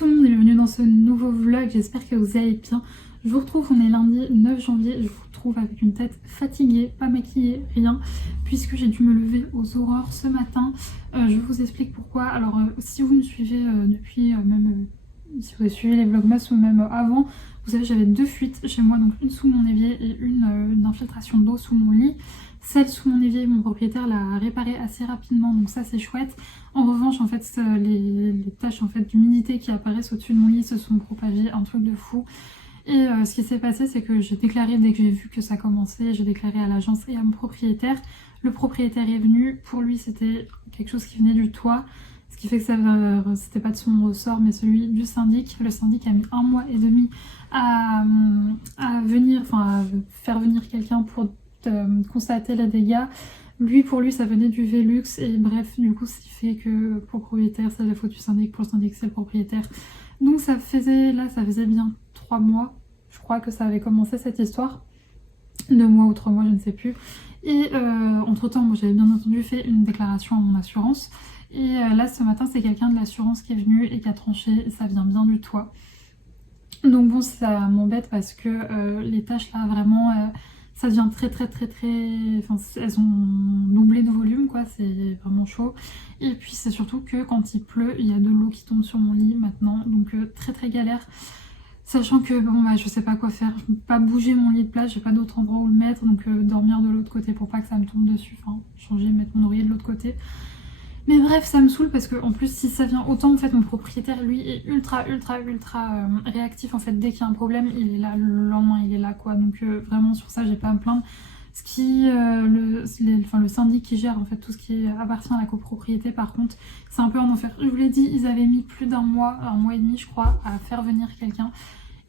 tout le monde et bienvenue dans ce nouveau vlog, j'espère que vous allez bien. Je vous retrouve, on est lundi 9 janvier, je vous retrouve avec une tête fatiguée, pas maquillée, rien, puisque j'ai dû me lever aux aurores ce matin. Je vous explique pourquoi. Alors si vous me suivez depuis même, si vous avez suivi les vlogmas ou même avant, vous savez j'avais deux fuites chez moi, donc une sous mon évier et une infiltration d'eau sous mon lit. Celle sous mon évier, mon propriétaire l'a réparée assez rapidement, donc ça c'est chouette. En revanche, en fait, les taches en fait, d'humidité qui apparaissent au-dessus de mon lit se sont propagées, un truc de fou. Et ce qui s'est passé, c'est que j'ai déclaré, dès que j'ai vu que ça commençait, j'ai déclaré à l'agence et à mon propriétaire. Le propriétaire est venu, pour lui c'était quelque chose qui venait du toit, ce qui fait que c'était pas de son ressort, mais celui du syndic. Le syndic a mis 1 mois et demi à venir, enfin à faire venir quelqu'un pour constater les dégâts. Lui, pour lui, ça venait du Velux et bref, du coup, ce qui fait que pour le propriétaire, c'est la faute du syndic, pour le syndic, c'est le propriétaire. Donc ça faisait bien 3 mois, je crois que ça avait commencé cette histoire. 2 mois ou 3 mois, je ne sais plus. Et entre-temps, moi, j'avais bien entendu fait une déclaration à mon assurance. Et là, ce matin, c'est quelqu'un de l'assurance qui est venu et qui a tranché, et ça vient bien du toit. Donc bon, ça m'embête parce que les tâches là, vraiment... ça devient très... Enfin, elles ont doublé de volume, quoi, c'est vraiment chaud. Et puis c'est surtout que quand il pleut, il y a de l'eau qui tombe sur mon lit maintenant, donc très galère. Sachant que, bon, bah, je sais pas quoi faire, je peux pas bouger mon lit de place, j'ai pas d'autre endroit où le mettre, donc dormir de l'autre côté pour pas que ça me tombe dessus, enfin, changer, mettre mon oreiller de l'autre côté. Mais bref, ça me saoule parce que en plus si ça vient autant, en fait mon propriétaire lui est ultra réactif en fait. Dès qu'il y a un problème, il est là, le lendemain il est là, quoi. Donc vraiment sur ça j'ai pas à me plaindre. Ce qui, le syndic qui gère en fait tout ce qui appartient à la copropriété, par contre c'est un peu un enfer. Je vous l'ai dit, ils avaient mis plus d'un mois, 1 mois et demi je crois, à faire venir quelqu'un.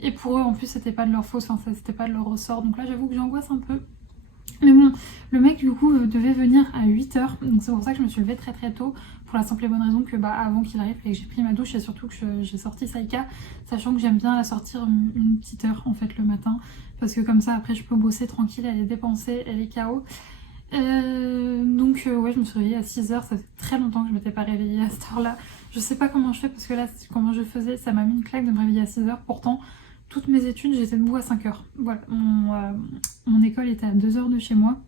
Et pour eux en plus c'était pas de leur faute, enfin c'était pas de leur ressort. Donc là j'avoue que j'angoisse un peu. Mais bon, le mec du coup devait venir à 8h, donc c'est pour ça que je me suis levée très tôt, pour la simple et bonne raison que avant qu'il arrive, et que j'ai pris ma douche et surtout que j'ai sorti Saïka, sachant que j'aime bien la sortir une petite heure en fait le matin, parce que comme ça après je peux bosser tranquille, elle est dépensée, elle est KO. Donc ouais, je me suis réveillée à 6h, ça fait très longtemps que je m'étais pas réveillée à cette heure là. Je sais pas comment je fais parce que là comment je faisais, ça m'a mis une claque de me réveiller à 6h, pourtant toutes mes études, j'étais debout à 5h. Voilà, mon école était à 2h de chez moi.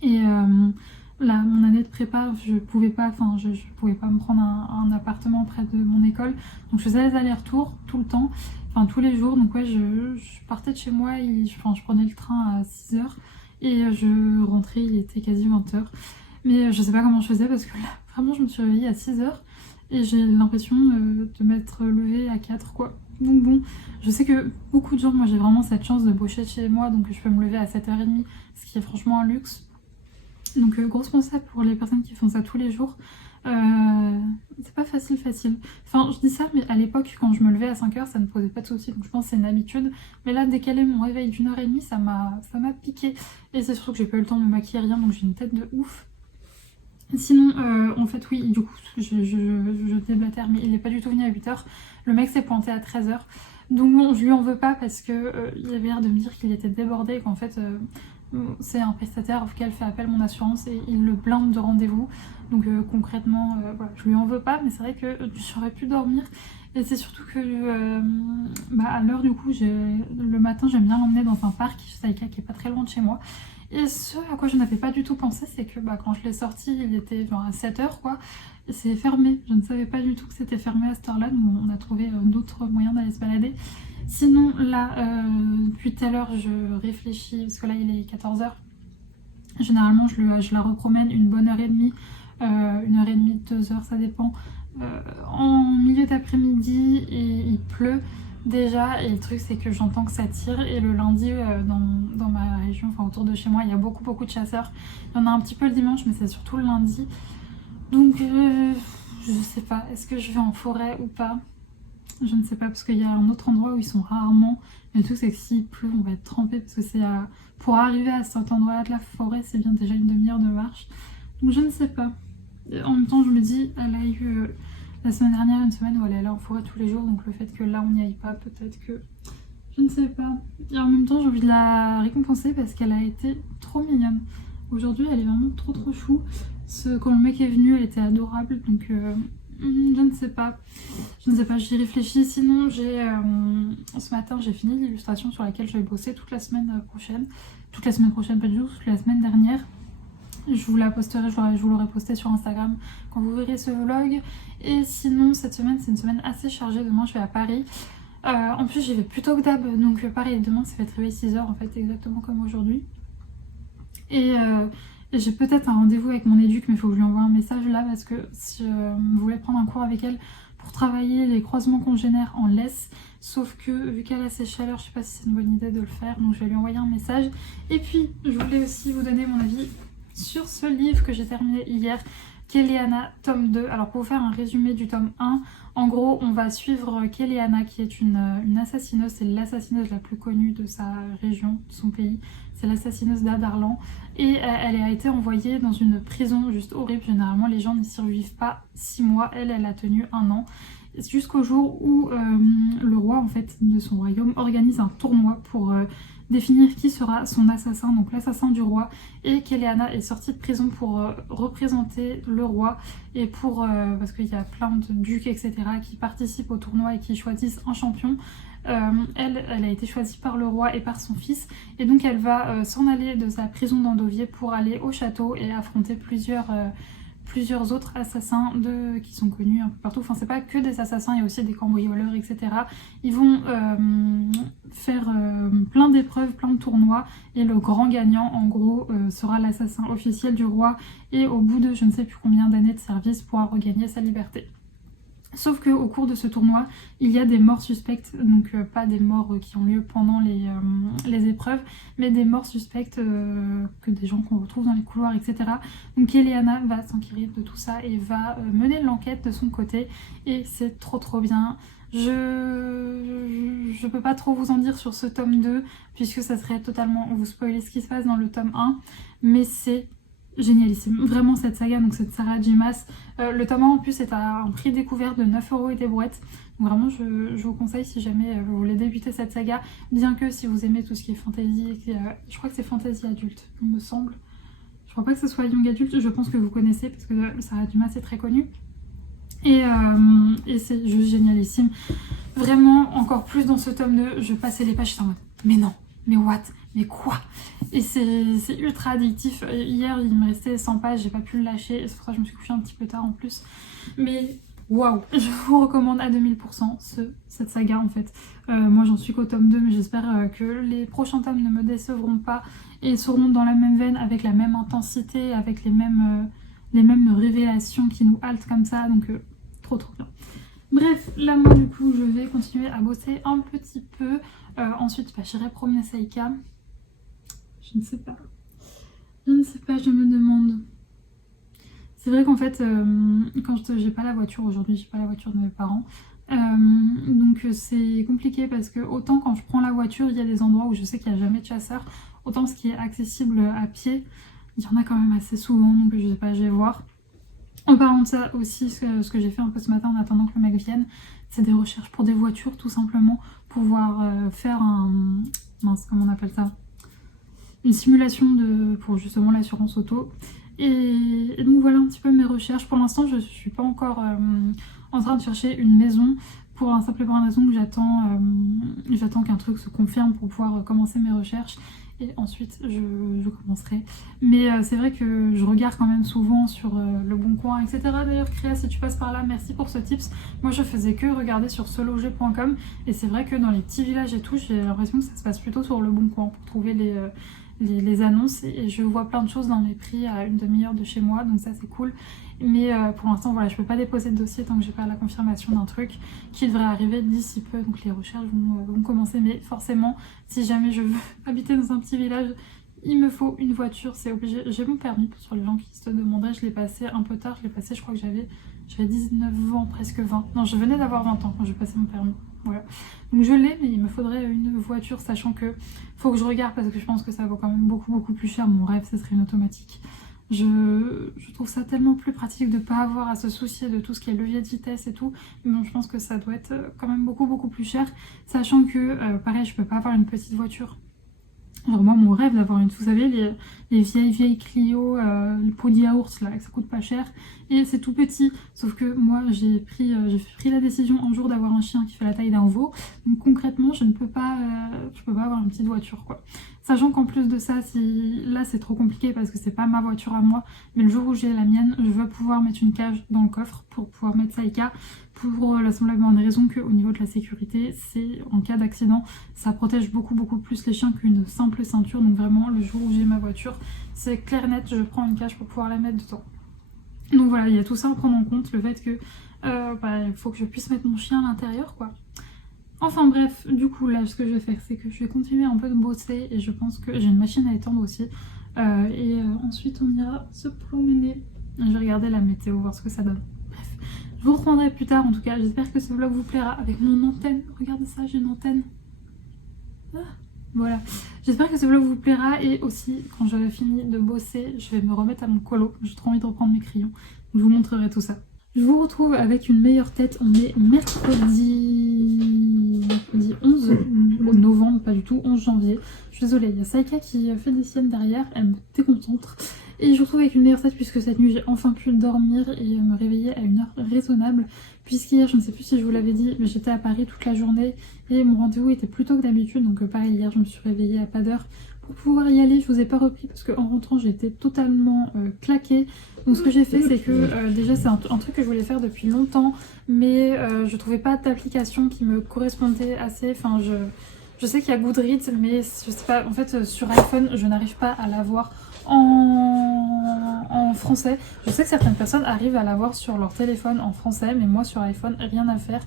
Et là, mon année de prépa, je pouvais pas me prendre un appartement près de mon école. Donc je faisais les allers-retours tout le temps, enfin tous les jours. Donc ouais, je partais de chez moi, je prenais le train à 6h et je rentrais, il était quasi 20h. Mais je sais pas comment je faisais parce que là, vraiment, je me suis réveillée à 6h et j'ai l'impression de m'être levée à 4, quoi. Donc bon, je sais que beaucoup de gens, moi j'ai vraiment cette chance de bosser chez moi, donc je peux me lever à 7h30, ce qui est franchement un luxe. Donc grosse pensée pour les personnes qui font ça tous les jours. C'est pas facile. Enfin, je dis ça, mais à l'époque, quand je me levais à 5h, ça ne posait pas de soucis, donc je pense que c'est une habitude. Mais là, décaler mon réveil d'1h30, ça m'a piqué. Et c'est surtout que j'ai pas eu le temps de me maquiller, rien, donc j'ai une tête de ouf. Sinon, en fait, oui, du coup, je déblatère, mais il n'est pas du tout venu à 8h. Le mec s'est pointé à 13h. Donc bon, je lui en veux pas parce que il avait l'air de me dire qu'il était débordé et qu'en fait, c'est un prestataire auquel fait appel mon assurance et il le blinde de rendez-vous. Donc concrètement, voilà, je lui en veux pas, mais c'est vrai que j'aurais pu dormir. Et c'est surtout que à l'heure du coup, le matin, j'aime bien l'emmener dans un parc, Saïka, qui est pas très loin de chez moi. Et ce à quoi je n'avais pas du tout pensé, c'est que quand je l'ai sorti, il était genre à 7h, quoi. Et c'est fermé. Je ne savais pas du tout que c'était fermé à cette heure-là. Donc on a trouvé d'autres moyens d'aller se balader. Sinon, là, depuis tout à l'heure, je réfléchis, parce que là, il est 14h. Généralement, je la repromène une bonne heure et demie, 1h30, 2h, ça dépend. En milieu d'après-midi, et il pleut déjà, et le truc c'est que j'entends que ça tire, et le lundi dans ma région, enfin autour de chez moi, il y a beaucoup de chasseurs. Il y en a un petit peu le dimanche, mais c'est surtout le lundi. Donc je sais pas, est-ce que je vais en forêt ou pas? Je ne sais pas, parce qu'il y a un autre endroit où ils sont rarement, mais le truc c'est que s'il pleut, on va être trempé, parce que c'est pour arriver à cet endroit-là de la forêt, c'est bien déjà une demi-heure de marche. Donc je ne sais pas. Et en même temps, je me dis, elle a eu la semaine dernière une semaine où elle est allée en forêt tous les jours, donc le fait que là on n'y aille pas, peut-être que... Je ne sais pas. Et en même temps, j'ai envie de la récompenser parce qu'elle a été trop mignonne. Aujourd'hui, elle est vraiment trop chou. Quand le mec est venu, elle était adorable, donc Je ne sais pas. Je ne sais pas, j'y réfléchis. Sinon, ce matin, j'ai fini l'illustration sur laquelle je vais bosser toute la semaine prochaine. Toute la semaine prochaine, pas du tout, toute la semaine dernière. Je vous la posterai, je vous l'aurai posté sur Instagram quand vous verrez ce vlog. Et sinon, cette semaine, c'est une semaine assez chargée. Demain, je vais à Paris. En plus, j'y vais plus tôt que d'hab. Donc, pareil, demain, ça va être réveillé 6h en fait, exactement comme aujourd'hui. Et j'ai peut-être un rendez-vous avec mon éduc, mais il faut que je lui envoie un message là parce que je voulais prendre un cours avec elle pour travailler les croisements congénères en laisse. Sauf que vu qu'elle a ses chaleurs, je sais pas si c'est une bonne idée de le faire, donc je vais lui envoyer un message. Et puis, je voulais aussi vous donner mon avis sur ce livre que j'ai terminé hier, Kéléana, tome 2. Alors pour vous faire un résumé du tome 1, en gros on va suivre Kéléana qui est une assassineuse, c'est l'assassineuse la plus connue de sa région, de son pays, c'est l'assassineuse d'Adarlan et elle a été envoyée dans une prison juste horrible. Généralement les gens n'y survivent pas 6 mois, elle a tenu 1 an. Jusqu'au jour où le roi en fait de son royaume organise un tournoi pour définir qui sera son assassin, donc l'assassin du roi, et Kéléana est sortie de prison pour représenter le roi et parce qu'il y a plein de ducs etc qui participent au tournoi et qui choisissent un champion. Elle a été choisie par le roi et par son fils et donc elle va s'en aller de sa prison d'Andovier pour aller au château et affronter plusieurs autres assassins qui sont connus un peu partout. Enfin, c'est pas que des assassins, il y a aussi des cambrioleurs, etc. Ils vont faire plein d'épreuves, plein de tournois, et le grand gagnant, en gros, sera l'assassin officiel du roi, et au bout de je ne sais plus combien d'années de service, pourra regagner sa liberté. Sauf qu'au cours de ce tournoi, il y a des morts suspectes, donc pas des morts qui ont lieu pendant les épreuves, mais des morts suspectes que des gens qu'on retrouve dans les couloirs, etc. Donc Kéléana va s'enquérir de tout ça et va mener l'enquête de son côté, et c'est trop bien. Je peux pas trop vous en dire sur ce tome 2, puisque ça serait totalement vous spoiler ce qui se passe dans le tome 1, mais c'est génialissime, vraiment cette saga, donc cette Sarah J. Maas. Le tome 1 en plus est à un prix découvert de 9€ et des brouettes, donc vraiment je vous conseille si jamais vous voulez débuter cette saga, bien que si vous aimez tout ce qui est fantasy, je crois que c'est fantasy adulte, il me semble, je crois pas que ce soit young adulte, je pense que vous connaissez parce que Sarah J. Maas est très connue, et c'est juste génialissime, vraiment encore plus dans ce tome 2, je passais les pages, j'étais en mode mais non, mais what, mais quoi? Et c'est ultra addictif. Hier il me restait 100 pages, j'ai pas pu le lâcher, c'est pour ça que je me suis couchée un petit peu tard en plus, mais waouh, je vous recommande à 2000% cette saga en fait. Moi j'en suis qu'au tome 2, mais j'espère que les prochains tomes ne me décevront pas et seront dans la même veine, avec la même intensité, avec les mêmes révélations qui nous haltent comme ça, donc trop bien. Bref, là moi du coup je vais continuer à bosser un petit peu, ensuite j'irai promener Saïka. Je ne sais pas, je me demande. C'est vrai qu'en fait, quand j'ai pas la voiture aujourd'hui, j'ai pas la voiture de mes parents, donc c'est compliqué parce que autant quand je prends la voiture, il y a des endroits où je sais qu'il n'y a jamais de chasseurs, autant ce qui est accessible à pied, il y en a quand même assez souvent, donc je sais pas, je vais voir. En parlant de ça aussi, ce que j'ai fait un peu ce matin en attendant que le mec vienne, c'est des recherches pour des voitures tout simplement, pour pouvoir faire mince, comment on appelle ça, une simulation pour justement l'assurance auto. Et donc voilà un petit peu mes recherches. Pour l'instant je suis pas encore en train de chercher une maison, pour un simple et bonne raison que j'attends qu'un truc se confirme pour pouvoir commencer mes recherches, et ensuite je commencerai. Mais c'est vrai que je regarde quand même souvent sur Le Bon Coin, etc. D'ailleurs Créa, si tu passes par là, merci pour ce tips. Moi je faisais que regarder sur seloger.com, et c'est vrai que dans les petits villages et tout, j'ai l'impression que ça se passe plutôt sur Le Bon Coin pour trouver les annonces, et je vois plein de choses dans mes prix à une demi-heure de chez moi, donc ça c'est cool. Mais pour l'instant voilà, je peux pas déposer de dossier tant que j'ai pas la confirmation d'un truc qui devrait arriver d'ici peu, donc les recherches vont commencer. Mais forcément, si jamais je veux habiter dans un petit village, il me faut une voiture, c'est obligé. J'ai mon permis, sur les gens qui se demanderaient, je l'ai passé un peu tard, je l'ai passé, je crois que j'avais 19 ans, presque 20. Non, je venais d'avoir 20 ans quand j'ai passé mon permis. Voilà. Donc je l'ai, mais il me faudrait une voiture, sachant que faut que je regarde parce que je pense que ça vaut quand même beaucoup plus cher. Mon rêve, ce serait une automatique. Je trouve ça tellement plus pratique de ne pas avoir à se soucier de tout ce qui est levier de vitesse et tout. Mais bon, je pense que ça doit être quand même beaucoup plus cher, sachant que pareil, je peux pas avoir une petite voiture Genre moi mon rêve d'avoir une, vous savez les vieilles Clio, le pot de yaourt là, que ça coûte pas cher et c'est tout petit. Sauf que moi j'ai pris la décision un jour d'avoir un chien qui fait la taille d'un veau. Donc concrètement je peux pas avoir une petite voiture quoi. Sachant qu'en plus de ça, si là c'est trop compliqué parce que c'est pas ma voiture à moi, mais le jour où j'ai la mienne, je veux pouvoir mettre une cage dans le coffre pour pouvoir mettre Saïka pour la simple et bonne raison qu'au niveau de la sécurité, c'est en cas d'accident, ça protège beaucoup plus les chiens qu'une simple ceinture. Donc vraiment le jour où j'ai ma voiture, c'est clair net, je prends une cage pour pouvoir la mettre dedans. Donc voilà, il y a tout ça à prendre en compte, le fait que il faut que je puisse mettre mon chien à l'intérieur quoi. Enfin bref, du coup là ce que je vais faire c'est que je vais continuer un peu de bosser et je pense que j'ai une machine à étendre aussi. Ensuite on ira se promener. Je vais regarder la météo, voir ce que ça donne. Bref, je vous reprendrai plus tard en tout cas. J'espère que ce vlog vous plaira avec mon antenne. Regardez ça, j'ai une antenne. Ah, voilà. J'espère que ce vlog vous plaira et aussi quand j'aurai fini de bosser, je vais me remettre à mon colo. J'ai trop envie de reprendre mes crayons. Je vous montrerai tout ça. Je vous retrouve avec une meilleure tête. On est mercredi 11 novembre, pas du tout, 11 janvier. Je suis désolée, il y a Saïka qui fait des siennes derrière, elle me déconcentre. Et je vous retrouve avec une meilleure tête puisque cette nuit j'ai enfin pu dormir et me réveiller à une heure raisonnable. Puisqu'hier, je ne sais plus si je vous l'avais dit, mais j'étais à Paris toute la journée et mon rendez-vous était plus tôt que d'habitude. Donc pareil, hier je me suis réveillée à pas d'heure pour pouvoir y aller. Je vous ai pas repris parce qu'en rentrant j'étais totalement claquée. Donc ce que j'ai fait c'est que déjà c'est un truc que je voulais faire depuis longtemps, mais je trouvais pas d'application qui me correspondait assez. Enfin je sais qu'il y a Goodreads, mais je sais pas, en fait sur iPhone je n'arrive pas à l'avoir en français. Je sais que certaines personnes arrivent à l'avoir sur leur téléphone en français, mais moi sur iPhone rien à faire.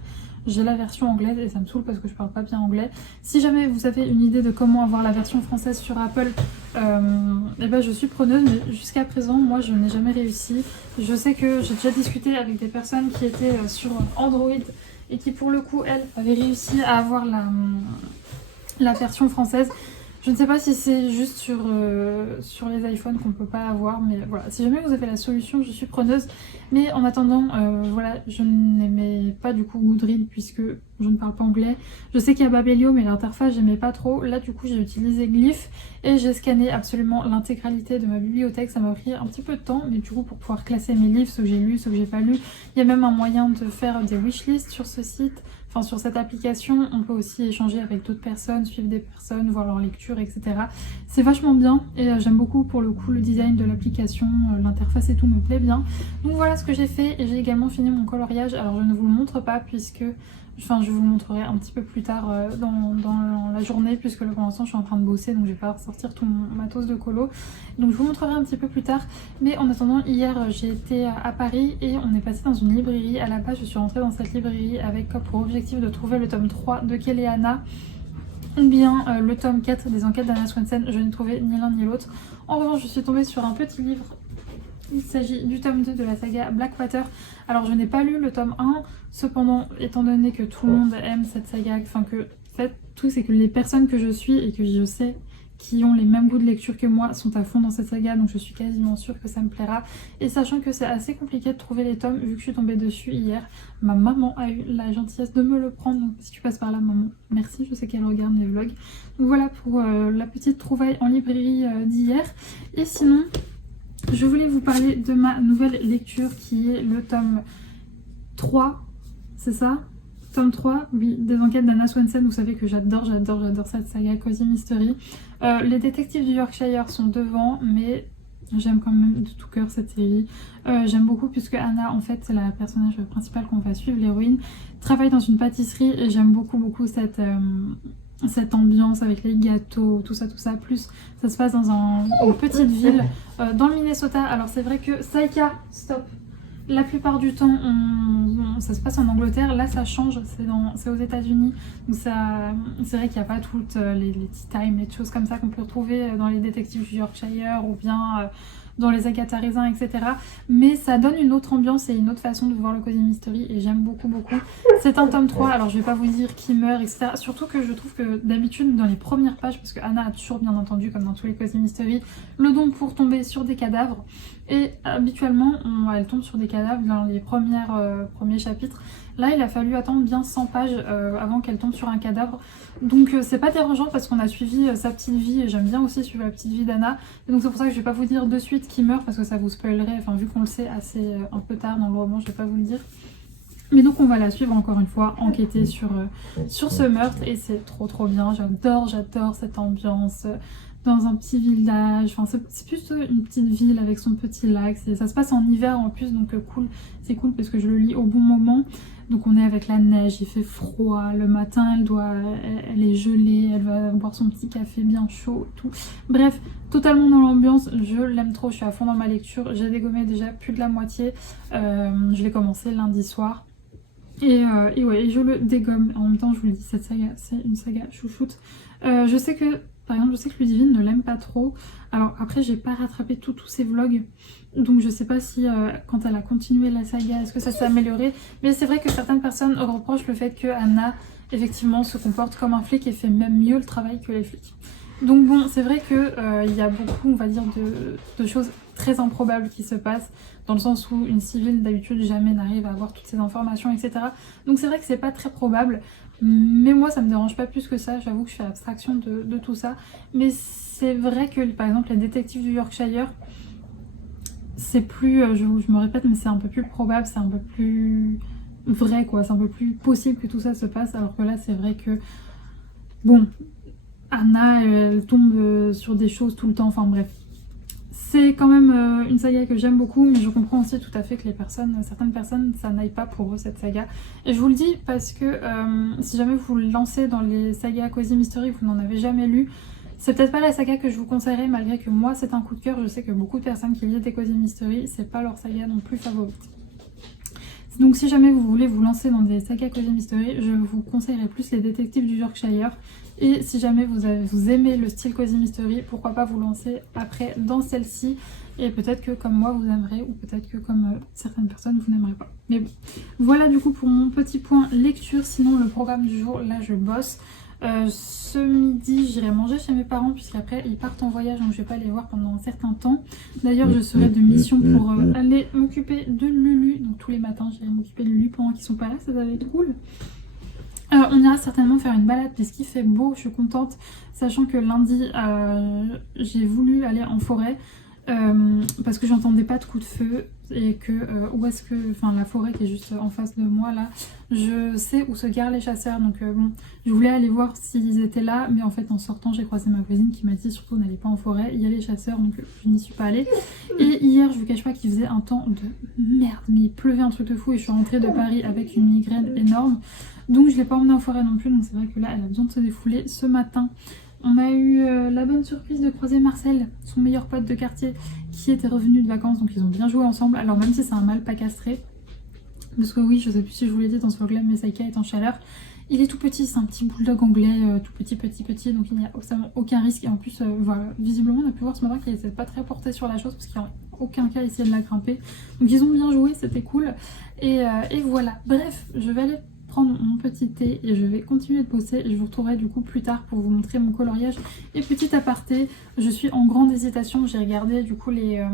J'ai la version anglaise et ça me saoule parce que je parle pas bien anglais. Si jamais vous avez une idée de comment avoir la version française sur Apple, eh ben je suis preneuse, mais jusqu'à présent, moi je n'ai jamais réussi. Je sais que j'ai déjà discuté avec des personnes qui étaient sur Android et qui pour le coup, elles, avaient réussi à avoir la version française. Je ne sais pas si c'est juste sur les iPhones qu'on peut pas avoir, mais voilà, si jamais vous avez la solution, je suis preneuse. Mais en attendant, voilà, je n'aimais pas du coup Goodreads puisque je ne parle pas anglais. Je sais qu'il y a Babelio, mais l'interface, j'aimais pas trop. Là, du coup, j'ai utilisé Glyph et j'ai scanné absolument l'intégralité de ma bibliothèque. Ça m'a pris un petit peu de temps, mais du coup, pour pouvoir classer mes livres, ceux que j'ai lus, ceux que j'ai pas lus, il y a même un moyen de faire des wishlists sur ce site. Enfin, sur cette application, on peut aussi échanger avec d'autres personnes, suivre des personnes, voir leur lecture, etc. C'est vachement bien et j'aime beaucoup pour le coup le design de l'application, l'interface et tout me plaît bien. Donc voilà ce que j'ai fait et j'ai également fini mon coloriage. Alors je ne vous le montre pas puisque... Enfin, je vous le montrerai un petit peu plus tard dans la journée puisque là, pour l'instant je suis en train de bosser donc je vais pas ressortir tout mon matos de colo. Donc je vous montrerai un petit peu plus tard. Mais en attendant, hier j'ai été à Paris et on est passé dans une librairie. À la base, je suis rentrée dans cette librairie avec comme pour objectif de trouver le tome 3 de Kelly et Anna ou bien le tome 4 des enquêtes d'Anna Swensen. Je n'ai trouvé ni l'un ni l'autre. En revanche, je suis tombée sur un petit livre. Il s'agit du tome 2 de la saga Blackwater. Alors je n'ai pas lu le tome 1, cependant étant donné que tout le monde aime cette saga, enfin que en fait tout c'est que les personnes que je suis et que je sais qui ont les mêmes goûts de lecture que moi sont à fond dans cette saga, donc je suis quasiment sûre que ça me plaira. Et sachant que c'est assez compliqué de trouver les tomes, vu que je suis tombée dessus hier, ma maman a eu la gentillesse de me le prendre, donc si tu passes par là maman, merci, je sais qu'elle regarde mes vlogs. Donc voilà pour la petite trouvaille en librairie d'hier. Et sinon... je voulais vous parler de ma nouvelle lecture qui est le tome 3, c'est ça? Tome 3, oui, des enquêtes d'Anna Swensen. Vous savez que j'adore cette saga Cozy Mystery. Les détectives du Yorkshire sont devant, mais j'aime quand même de tout cœur cette série. J'aime beaucoup puisque Anna, en fait, c'est la personnage principale qu'on va suivre, l'héroïne, travaille dans une pâtisserie et j'aime beaucoup cette ambiance avec les gâteaux, tout ça, plus ça se passe dans une petite ville dans le Minnesota. Alors c'est vrai que Saïka, stop, la plupart du temps ça se passe en Angleterre, là ça change, c'est aux États-Unis, donc c'est vrai qu'il n'y a pas toutes les tea time, les choses comme ça qu'on peut retrouver dans les détectives du Yorkshire ou bien dans les Agatha Raisin, etc. Mais ça donne une autre ambiance et une autre façon de voir le Cozy Mystery et j'aime beaucoup. C'est un tome 3, alors je vais pas vous dire qui meurt, etc. Surtout que je trouve que d'habitude dans les premières pages, parce que Anna a toujours bien entendu, comme dans tous les Cozy Mystery, le don pour tomber sur des cadavres. Et habituellement, elle tombe sur des cadavres dans les premiers chapitres. Là il a fallu attendre bien 100 pages avant qu'elle tombe sur un cadavre. Donc c'est pas dérangeant parce qu'on a suivi sa petite vie et j'aime bien aussi suivre la petite vie d'Anna. Donc c'est pour ça que je vais pas vous dire de suite qui meurt parce que ça vous spoilerait, enfin vu qu'on le sait assez un peu tard dans le roman, je vais pas vous le dire. Mais donc on va la suivre encore une fois, enquêter sur ce meurtre et c'est trop bien, j'adore cette ambiance dans un petit village, enfin c'est plus une petite ville avec son petit lac, ça se passe en hiver en plus donc cool, c'est cool parce que je le lis au bon moment. Donc on est avec la neige, il fait froid, le matin elle est gelée, elle va boire son petit café bien chaud, tout. Bref, totalement dans l'ambiance, je l'aime trop, je suis à fond dans ma lecture, j'ai dégommé déjà plus de la moitié, je l'ai commencé lundi soir. Et ouais, je le dégomme. En même temps, je vous le dis, cette saga, c'est une saga chouchoute. Je sais que, par exemple, Ludivine ne l'aime pas trop. Alors après, j'ai pas rattrapé tous ses vlogs. Donc je sais pas si, quand elle a continué la saga, est-ce que ça s'est amélioré. Mais c'est vrai que certaines personnes reprochent le fait que Anna, effectivement, se comporte comme un flic et fait même mieux le travail que les flics. Donc bon, c'est vrai qu'il y a beaucoup, on va dire, de choses très improbables qui se passent, dans le sens où une civile d'habitude jamais n'arrive à avoir toutes ces informations, etc. Donc c'est vrai que c'est pas très probable, mais moi ça me dérange pas plus que ça, j'avoue que je fais abstraction de tout ça. Mais c'est vrai que par exemple les détectives du Yorkshire, c'est plus, je me répète, mais c'est un peu plus probable, c'est un peu plus vrai quoi, c'est un peu plus possible que tout ça se passe, alors que là c'est vrai que, bon, Anna elle tombe sur des choses tout le temps, enfin bref. C'est quand même une saga que j'aime beaucoup, mais je comprends aussi tout à fait que certaines personnes, ça n'aille pas pour eux cette saga. Et je vous le dis parce que si jamais vous vous lancez dans les sagas Cozy Mystery, vous n'en avez jamais lu, c'est peut-être pas la saga que je vous conseillerais, malgré que moi c'est un coup de cœur. Je sais que beaucoup de personnes qui lisent des Cozy Mystery, c'est pas leur saga non plus favorite. Donc si jamais vous voulez vous lancer dans des sagas Cozy Mystery, je vous conseillerais plus les détectives du Yorkshire. Et si jamais vous aimez le style Cozy Mystery, pourquoi pas vous lancer après dans celle-ci. Et peut-être que comme moi vous aimerez, ou peut-être que comme certaines personnes vous n'aimerez pas. Mais bon, voilà du coup pour mon petit point lecture. Sinon le programme du jour, là je bosse. Ce midi j'irai manger chez mes parents puisqu'après ils partent en voyage, donc je vais pas les voir pendant un certain temps. D'ailleurs je serai de mission pour aller m'occuper de Lulu, donc tous les matins j'irai m'occuper de Lulu pendant qu'ils sont pas là, ça va être cool. On ira certainement faire une balade puisqu'il fait beau, je suis contente, sachant que lundi j'ai voulu aller en forêt parce que j'entendais pas de coups de feu et que la forêt qui est juste en face de moi là, je sais où se garent les chasseurs, donc bon, je voulais aller voir s'ils étaient là, mais en fait en sortant j'ai croisé ma voisine qui m'a dit surtout n'allez pas en forêt, il y a les chasseurs, donc je n'y suis pas allée. Et hier je vous cache pas qu'il faisait un temps de merde, mais il pleuvait un truc de fou et je suis rentrée de Paris avec une migraine énorme, donc je l'ai pas emmenée en forêt non plus, donc c'est vrai que là elle a besoin de se défouler. Ce matin on a eu la bonne surprise de croiser Marcel, son meilleur pote de quartier, qui était revenu de vacances, donc ils ont bien joué ensemble. Alors même si c'est un mâle pas castré, parce que oui, je sais plus si je vous l'ai dit dans ce vlog-là, mais Saika est en chaleur. Il est tout petit, c'est un petit bulldog anglais, tout petit, donc il n'y a aucun risque. Et en plus, voilà, visiblement on a pu voir ce matin qu'il n'était pas très porté sur la chose, parce qu'il n'y a aucun cas essayé de la grimper. Donc ils ont bien joué, c'était cool. Et voilà, bref, je vais aller prendre mon petit thé et je vais continuer de bosser et je vous retrouverai du coup plus tard pour vous montrer mon coloriage. Et petit aparté, je suis en grande hésitation, j'ai regardé du coup les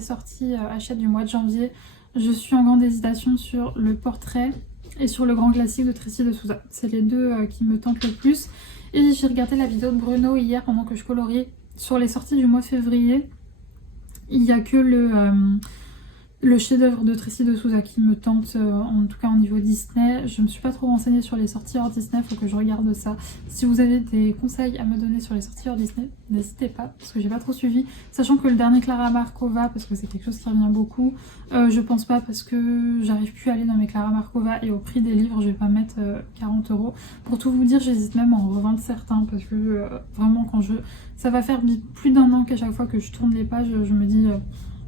sorties achètes du mois de janvier. Je suis en grande hésitation sur le portrait et sur le grand classique de Tracy de Souza. C'est les deux qui me tentent le plus. Et j'ai regardé la vidéo de Bruno hier pendant que je coloriais sur les sorties du mois de février. Il n'y a que le chef-d'œuvre de Tracy de Souza qui me tente, en tout cas au niveau Disney. Je me suis pas trop renseignée sur les sorties hors Disney, faut que je regarde ça. Si vous avez des conseils à me donner sur les sorties hors Disney, n'hésitez pas, parce que j'ai pas trop suivi. Sachant que le dernier Clara Markova, parce que c'est quelque chose qui revient beaucoup, je pense pas parce que j'arrive plus à aller dans mes Clara Markova et au prix des livres, je vais pas mettre 40 €. Pour tout vous dire, j'hésite même à en revendre certains parce que vraiment ça va faire plus d'un an qu'à chaque fois que je tourne les pages, je me dis...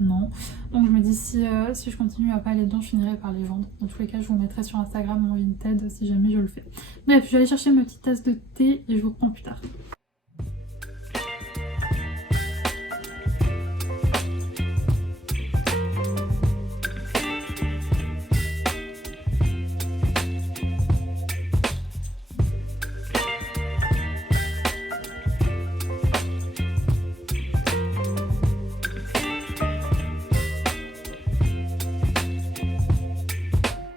non, donc je me dis si je continue à pas aller dedans, je finirai par les vendre. Dans tous les cas, je vous mettrai sur Instagram mon Vinted si jamais je le fais. Bref, je vais aller chercher ma petite tasse de thé et je vous reprends plus tard.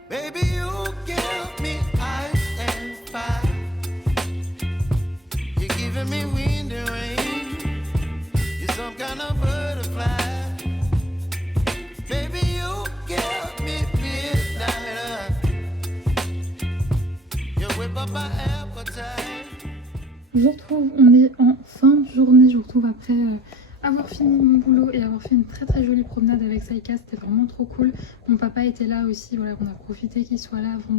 Baby, you can some kind of butterfly. Baby, you give me midnight. You whip up my appetite. Je vous retrouve, on est en fin de journée, je vous retrouve après avoir fini mon boulot et avoir fait une très jolie promenade avec Saïka, c'était vraiment trop cool. Mon papa était là aussi, voilà, on a profité qu'il soit là avant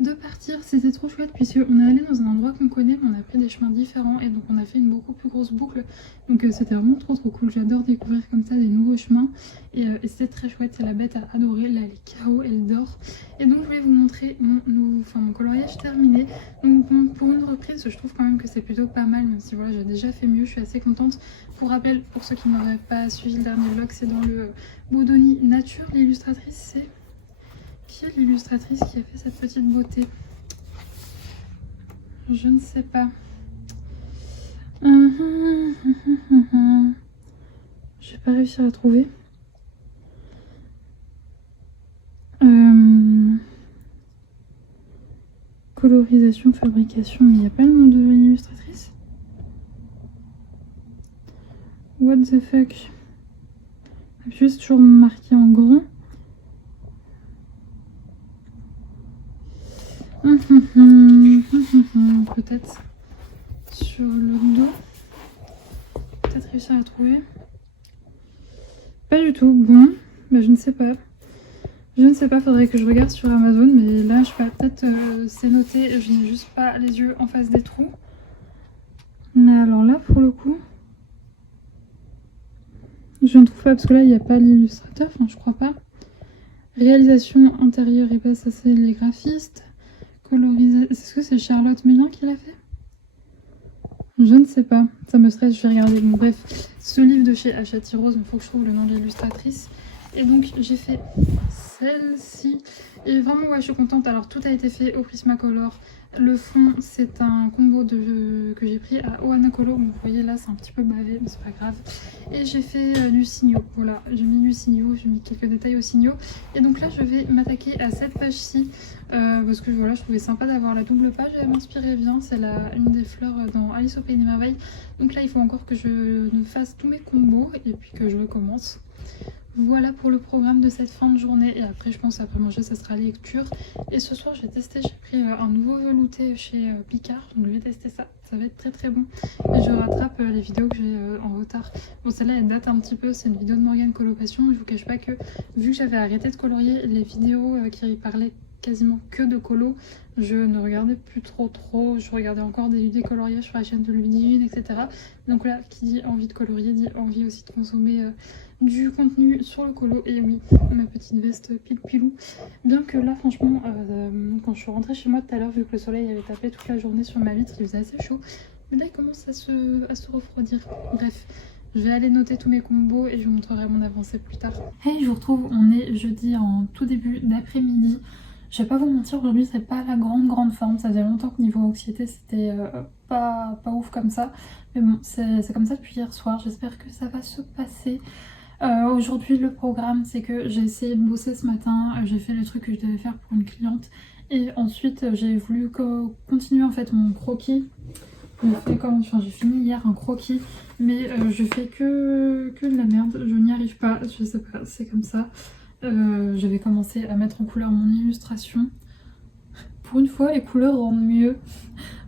de partir, c'était trop chouette puisqu'on est allé dans un endroit qu'on connaît mais on a pris des chemins différents et donc on a fait une beaucoup plus grosse boucle, donc c'était vraiment trop cool. J'adore découvrir comme ça des nouveaux chemins et c'était très chouette, la bête a adoré, là elle est KO, elle dort. Et donc je voulais vous montrer mon coloriage terminé. Donc bon, pour une reprise je trouve quand même que c'est plutôt pas mal, même si voilà j'ai déjà fait mieux, je suis assez contente. Pour rappel, pour ceux qui n'auraient pas suivi le dernier vlog, c'est dans le Bodoni Nature, l'illustratrice c'est... Qui est l'illustratrice qui a fait cette petite beauté? Je ne sais pas. J'ai pas réussi à la trouver. Colorisation, fabrication, mais il n'y a pas le nom de l'illustratrice? What the fuck? Juste toujours marqué en grand. Peut-être sur le dos. Peut-être réussir à la trouver. Pas du tout. Bon, bah, je ne sais pas. Je ne sais pas, faudrait que je regarde sur Amazon, mais là je sais pas, peut-être c'est noté, je n'ai juste pas les yeux en face des trous. Mais alors là pour le coup, je ne trouve pas parce que là il n'y a pas l'illustrateur, enfin je crois pas. Réalisation intérieure et pas ça c'est les graphistes. Colorisation, est-ce que c'est Charlotte Mélin qui l'a fait? Je ne sais pas, ça me stresse, je vais regarder. Bon, bref, ce livre de chez Hachette Rose, il faut que je trouve le nom de l'illustratrice. Et donc j'ai fait celle-ci. Et vraiment ouais je suis contente. Alors tout a été fait au Prismacolor. Le fond c'est un combo que j'ai pris à Ohana Color. Vous voyez là c'est un petit peu bavé mais c'est pas grave. Et j'ai fait du signo. Voilà, j'ai mis du signo, j'ai mis quelques détails au signo. Et donc là je vais m'attaquer à cette page-ci. Parce que voilà je trouvais sympa d'avoir la double page. Elle m'inspirait bien. C'est une des fleurs dans Alice au Pays des Merveilles. Donc là il faut encore que je ne fasse tous mes combos et puis que je recommence. Voilà pour le programme de cette fin de journée et après je pense après manger ça sera lecture. Et ce soir j'ai testé, j'ai pris un nouveau velouté chez Picard, donc je vais tester ça, ça va être très bon. Et je rattrape les vidéos que j'ai en retard. Bon celle-là elle date un petit peu, c'est une vidéo de Morgane Coloration. Je vous cache pas que vu que j'avais arrêté de colorier, les vidéos qui parlaient quasiment que de colo, je ne regardais plus trop, je regardais encore des coloriages sur la chaîne de Ludivine, etc. Donc là, qui dit envie de colorier, dit envie aussi de consommer du contenu sur le colo. Et oui, ma petite veste pile-pilou. Bien que là, franchement, quand je suis rentrée chez moi tout à l'heure, vu que le soleil avait tapé toute la journée sur ma vitre, il faisait assez chaud. Mais là, il commence à se refroidir. Bref. Je vais aller noter tous mes combos et je vous montrerai mon avancée plus tard. Hey, je vous retrouve, on est jeudi en tout début d'après-midi. Je vais pas vous mentir, aujourd'hui c'est pas la grande forme, ça faisait longtemps que niveau anxiété c'était pas ouf comme ça. Mais bon, c'est comme ça depuis hier soir, j'espère que ça va se passer. Aujourd'hui le programme c'est que j'ai essayé de bosser ce matin, j'ai fait les trucs que je devais faire pour une cliente. Et ensuite j'ai voulu continuer en fait mon croquis. J'ai fini hier un croquis, mais je fais que de la merde, je n'y arrive pas, je sais pas, c'est comme ça. J'avais commencé à mettre en couleur mon illustration. Pour une fois, les couleurs rendent mieux.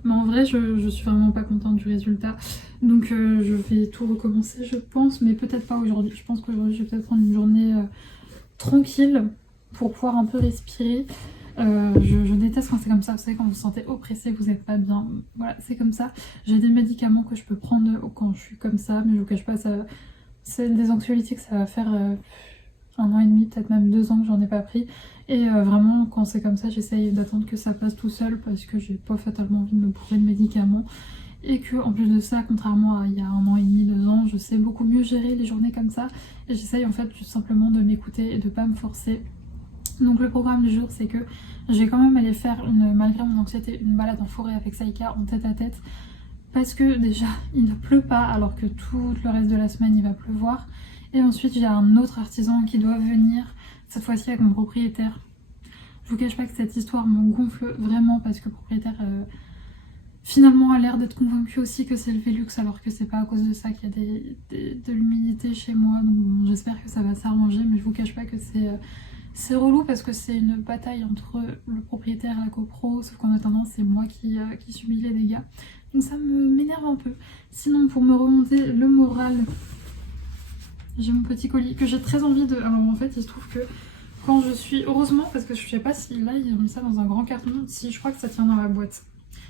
Mais en vrai, je suis vraiment pas contente du résultat. Donc je vais tout recommencer, je pense. Mais peut-être pas aujourd'hui. Je pense qu'aujourd'hui, je vais peut-être prendre une journée tranquille pour pouvoir un peu respirer. Je déteste quand c'est comme ça. Vous savez, quand vous vous sentez oppressé, vous n'êtes pas bien. Voilà, c'est comme ça. J'ai des médicaments que je peux prendre quand je suis comme ça. Mais je vous cache pas, c'est des anxiolytiques, ça va faire... 1 an et demi, peut-être même 2 ans que j'en ai pas pris. Et vraiment, quand c'est comme ça, j'essaye d'attendre que ça passe tout seul parce que j'ai pas fatalement envie de me bourrer de médicaments. Et que en plus de ça, contrairement à il y a 1 an et demi, 2 ans, je sais beaucoup mieux gérer les journées comme ça. Et j'essaye en fait tout simplement de m'écouter et de pas me forcer. Donc le programme du jour, c'est que je vais quand même aller faire, malgré mon anxiété, une balade en forêt avec Saïka en tête à tête. Parce que déjà, il ne pleut pas alors que tout le reste de la semaine, il va pleuvoir. Et ensuite, j'ai un autre artisan qui doit venir, cette fois-ci avec mon propriétaire. Je vous cache pas que cette histoire me gonfle vraiment parce que le propriétaire, finalement a l'air d'être convaincue aussi que c'est le Velux, alors que c'est pas à cause de ça qu'il y a de l'humidité chez moi. Donc bon, j'espère que ça va s'arranger, mais je vous cache pas que c'est relou parce que c'est une bataille entre le propriétaire et la copro, sauf qu'en attendant c'est moi qui subis les dégâts. Donc ça m'énerve un peu. Sinon, pour me remonter le moral, j'ai mon petit colis que j'ai très envie de... Alors en fait il se trouve que quand je suis... Heureusement, parce que je sais pas si là ils ont mis ça dans un grand carton, si je crois que ça tient dans la boîte.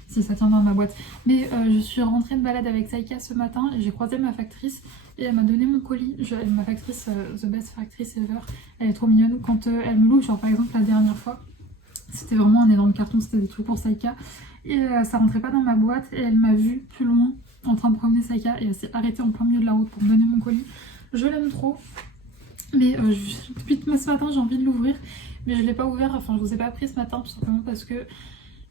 Si ça tient dans ma boîte. Mais je suis rentrée de balade avec Saïka ce matin et j'ai croisé ma factrice et elle m'a donné mon colis. Ma factrice, the best factrice ever, elle est trop mignonne. Quand elle me loue, genre par exemple la dernière fois, c'était vraiment un énorme carton, c'était des trucs pour Saïka. Et ça rentrait pas dans ma boîte et elle m'a vue plus loin en train de promener Saïka et elle s'est arrêtée en plein milieu de la route pour me donner mon colis. Je l'aime trop. Mais depuis ce matin j'ai envie de l'ouvrir. Mais je l'ai pas ouvert, enfin je vous ai pas pris ce matin tout simplement parce que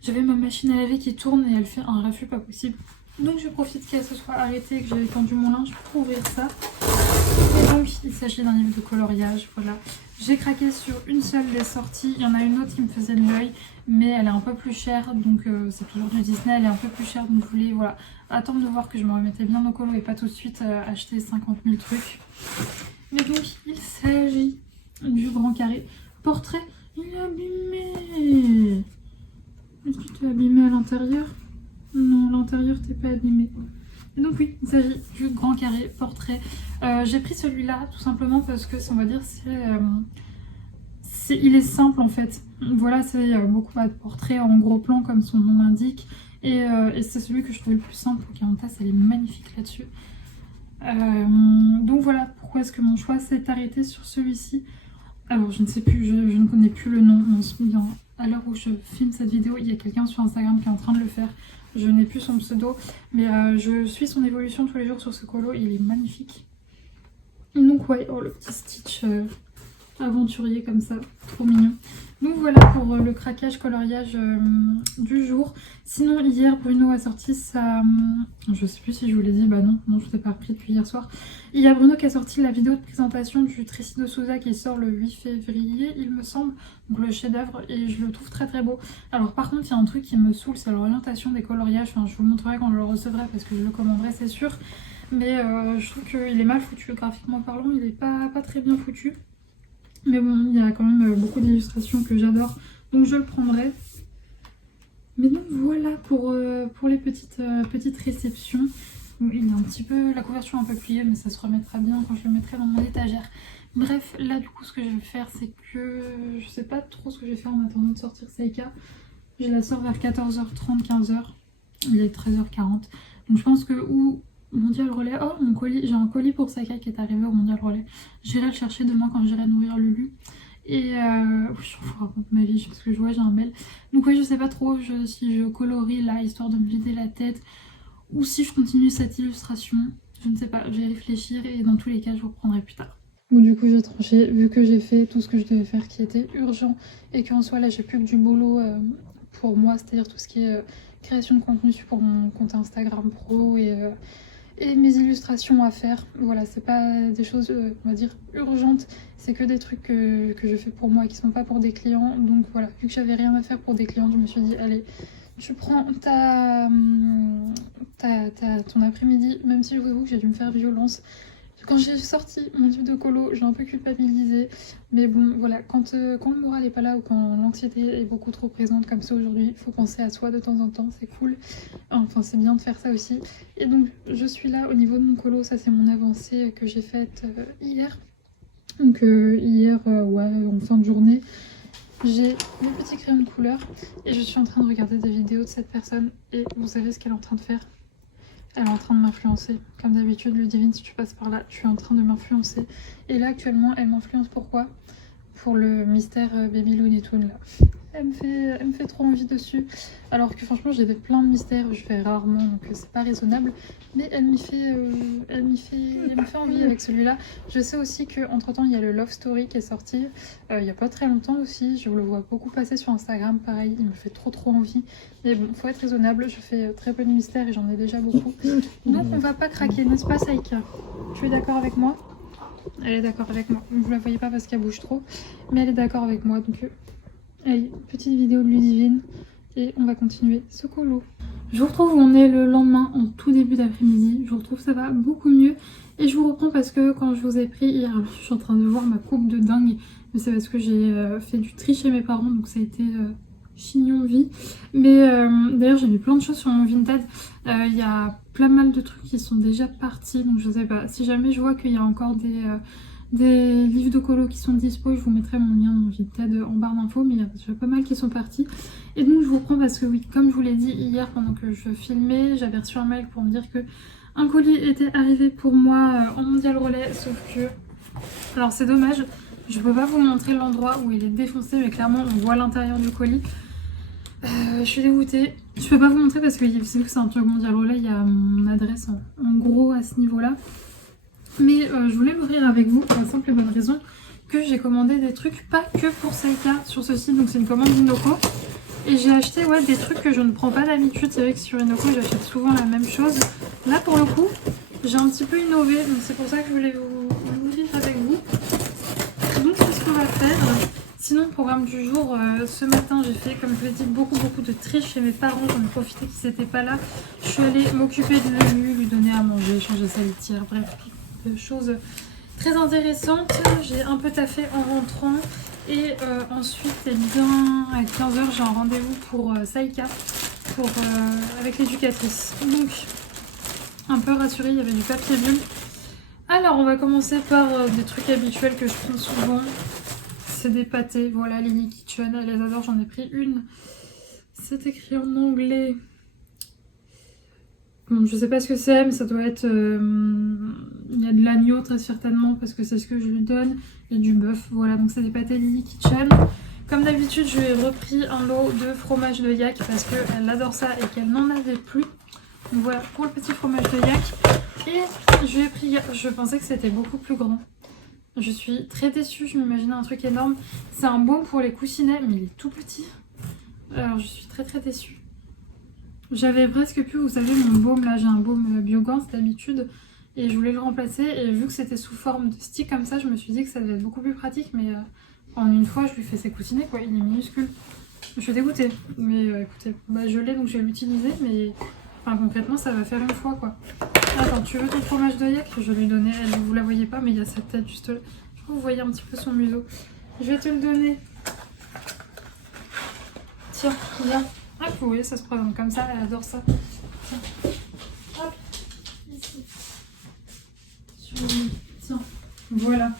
j'avais ma machine à laver qui tourne et elle fait un refus pas possible. Donc je profite qu'elle se soit arrêtée et que j'ai étendu mon linge pour ouvrir ça. Et donc il s'agit d'un livre de coloriage, voilà. J'ai craqué sur une seule des sorties. Il y en a une autre qui me faisait de l'œil, mais elle est un peu plus chère. Donc c'est toujours du Disney, elle est un peu plus chère. Donc je voulais voilà, attendre de voir que je me remettais bien au colo et pas tout de suite acheter 50 000 trucs. Mais donc il s'agit du grand carré. Portrait, il est abîmé. Est-ce que tu es abîmé à l'intérieur? Non, à l'intérieur t'es pas abîmé. Et donc oui, il s'agit du grand carré portrait. J'ai pris celui-là tout simplement parce que, on va dire, il est simple en fait. Voilà, c'est beaucoup de portraits en gros plan comme son nom l'indique. Et c'est celui que je trouvais le plus simple. Pocahontas, elle est magnifique là-dessus. Donc voilà pourquoi est-ce que mon choix s'est arrêté sur celui-ci. Alors je ne sais plus, je ne connais plus le nom. À l'heure où je filme cette vidéo, il y a quelqu'un sur Instagram qui est en train de le faire. Je n'ai plus son pseudo, mais je suis son évolution tous les jours sur ce colo. Il est magnifique. Donc ouais, oh le petit Stitch aventurier comme ça, trop mignon. Donc voilà pour le craquage coloriage du jour. Sinon hier Bruno a sorti sa... je sais plus si je vous l'ai dit, bah non je t'ai pas repris depuis hier soir. Il y a Bruno qui a sorti la vidéo de présentation du Tracy de Souza qui sort le 8 février il me semble. Donc le chef d'œuvre et je le trouve très très beau. Alors par contre il y a un truc qui me saoule, c'est l'orientation des coloriages. Enfin je vous montrerai quand je le recevrai parce que je le commanderai c'est sûr. Mais je trouve qu'il est mal foutu graphiquement parlant, il est pas très bien foutu. Mais bon, il y a quand même beaucoup d'illustrations que j'adore, donc je le prendrai. Mais donc voilà pour les petites réceptions. Bon, il y a un petit peu la couverture un peu pliée, mais ça se remettra bien quand je le mettrai dans mon étagère. Bref, là du coup ce que je vais faire, c'est que je sais pas trop ce que je vais faire en attendant de sortir Saïka. Je la sors vers 14h30, 15h. Il est 13h40. Donc je pense que Mondial Relais, oh mon colis, j'ai un colis pour Saïka qui est arrivé au Mondial Relais. J'irai le chercher demain quand j'irai nourrir Lulu. Et je vous raconte ma vie parce que je vois j'ai un mail. Donc oui je sais pas trop si je colorie là histoire de me vider la tête ou si je continue cette illustration. Je ne sais pas, je vais réfléchir et dans tous les cas je vous reprendrai plus tard. Bon du coup j'ai tranché, vu que j'ai fait tout ce que je devais faire qui était urgent et qu'en soi là j'ai plus que du boulot pour moi, c'est-à-dire tout ce qui est création de contenu pour mon compte Instagram pro et mes illustrations à faire. Voilà, c'est pas des choses, on va dire, urgentes. C'est que des trucs que je fais pour moi et qui sont pas pour des clients. Donc voilà, vu que j'avais rien à faire pour des clients, je me suis dit, allez, tu prends ton après-midi, même si je vous avoue que j'ai dû me faire violence. Quand j'ai sorti mon livre de colo, j'ai un peu culpabilisé. Mais bon, voilà, quand le moral est pas là ou quand l'anxiété est beaucoup trop présente comme ça aujourd'hui, il faut penser à soi de temps en temps, c'est cool. Enfin, c'est bien de faire ça aussi. Et donc, je suis là au niveau de mon colo, ça c'est mon avancée que j'ai faite hier. Donc hier, ouais, en fin de journée, j'ai mes petits crayons de couleur et je suis en train de regarder des vidéos de cette personne. Et vous savez ce qu'elle est en train de faire ? Elle est en train de m'influencer. Comme d'habitude, Ludivine, si tu passes par là, tu es en train de m'influencer. Et là, actuellement, elle m'influence pourquoi ? Pour le mystère Baby Looney Tunes, là. Elle me fait trop envie dessus. Alors que franchement, j'ai plein de mystères, je fais rarement, donc c'est pas raisonnable. Mais elle me fait envie avec celui-là. Je sais aussi qu'entre temps, il y a le Love Story qui est sorti il y a pas très longtemps aussi. Je le vois beaucoup passer sur Instagram, pareil, il me fait trop envie. Mais bon, faut être raisonnable, je fais très peu de mystères et j'en ai déjà beaucoup. Donc on va pas craquer, n'est-ce pas Saïka? Tu es d'accord avec moi? Elle est d'accord avec moi. Vous la voyez pas parce qu'elle bouge trop, mais elle est d'accord avec moi. Donc allez, petite vidéo de Ludivine et on va continuer ce colo. Je vous retrouve où on est le lendemain, en tout début d'après-midi. Je vous retrouve, ça va beaucoup mieux. Et je vous reprends parce que quand je vous ai pris hier, je suis en train de voir ma coupe de dingue. Mais c'est parce que j'ai fait du tri chez mes parents, donc ça a été chignon vie. Mais d'ailleurs, j'ai vu plein de choses sur mon Vinted. Il y a plein mal de trucs qui sont déjà partis, donc je sais pas. Si jamais je vois qu'il y a encore des livres de colo qui sont dispo, je vous mettrai mon lien de mon Vinted en barre d'infos, mais il y a déjà pas mal qui sont partis. Et donc je vous reprends parce que oui, comme je vous l'ai dit hier pendant que je filmais, j'avais reçu un mail pour me dire que un colis était arrivé pour moi en mondial relais, sauf que... Alors c'est dommage, je peux pas vous montrer l'endroit où il est défoncé, mais clairement on voit l'intérieur du colis. Je suis dégoûtée. Je peux pas vous montrer parce que c'est vu que c'est un truc mondial relais, il y a mon adresse en gros à ce niveau-là. Mais je voulais l'ouvrir avec vous pour la simple et bonne raison que j'ai commandé des trucs pas que pour Saïka sur ce site, donc c'est une commande Inoko. Et j'ai acheté des trucs que je ne prends pas d'habitude. C'est vrai que sur Inoko j'achète souvent la même chose. Là pour le coup j'ai un petit peu innové, donc c'est pour ça que je voulais vous dire avec vous. Donc c'est ce qu'on va faire. Sinon le programme du jour, ce matin j'ai fait comme je l'ai dit beaucoup de tri chez mes parents. J'en ai profité qu'ils n'étaient pas là. Je suis allée m'occuper de lui donner à manger, changer sa litière, bref, de choses très intéressantes. J'ai un peu taffé en rentrant. Et ensuite, eh bien, à 15h, j'ai un rendez-vous pour Saïka, avec l'éducatrice. Donc, un peu rassurée, il y avait du papier bulle. Alors, on va commencer par des trucs habituels que je prends souvent. C'est des pâtés, voilà, Lily Kitchen, elle les adore, j'en ai pris une. C'est écrit en anglais. Bon, je sais pas ce que c'est, mais ça doit être... il y a de l'agneau très certainement parce que c'est ce que je lui donne. Et du bœuf, voilà, donc c'est des pâtés Lily Kitchen. Comme d'habitude, je lui ai repris un lot de fromage de yak parce qu'elle adore ça et qu'elle n'en avait plus. Donc voilà, pour le petit fromage de yak. Et je lui ai pris... Je pensais que c'était beaucoup plus grand. Je suis très déçue, je m'imaginais un truc énorme. C'est un baume pour les coussinets, mais il est tout petit. Alors je suis très déçue. J'avais presque pu, vous savez, mon baume là, j'ai un baume Biogans d'habitude et je voulais le remplacer et vu que c'était sous forme de stick comme ça, je me suis dit que ça devait être beaucoup plus pratique, mais en une fois je lui fais ses coussinets quoi, il est minuscule. Je suis dégoûtée, mais écoutez, je l'ai donc je vais l'utiliser, mais enfin, concrètement ça va faire une fois quoi. Attends, tu veux ton fromage de yak? Je vais lui donner, vous la voyez pas mais il y a sa tête juste là, je crois que vous voyez un petit peu son museau. Je vais te le donner. Tiens, viens. Ah, vous voyez, ça se présente comme ça, elle adore ça. Tiens. Hop, ici. Tiens, voilà.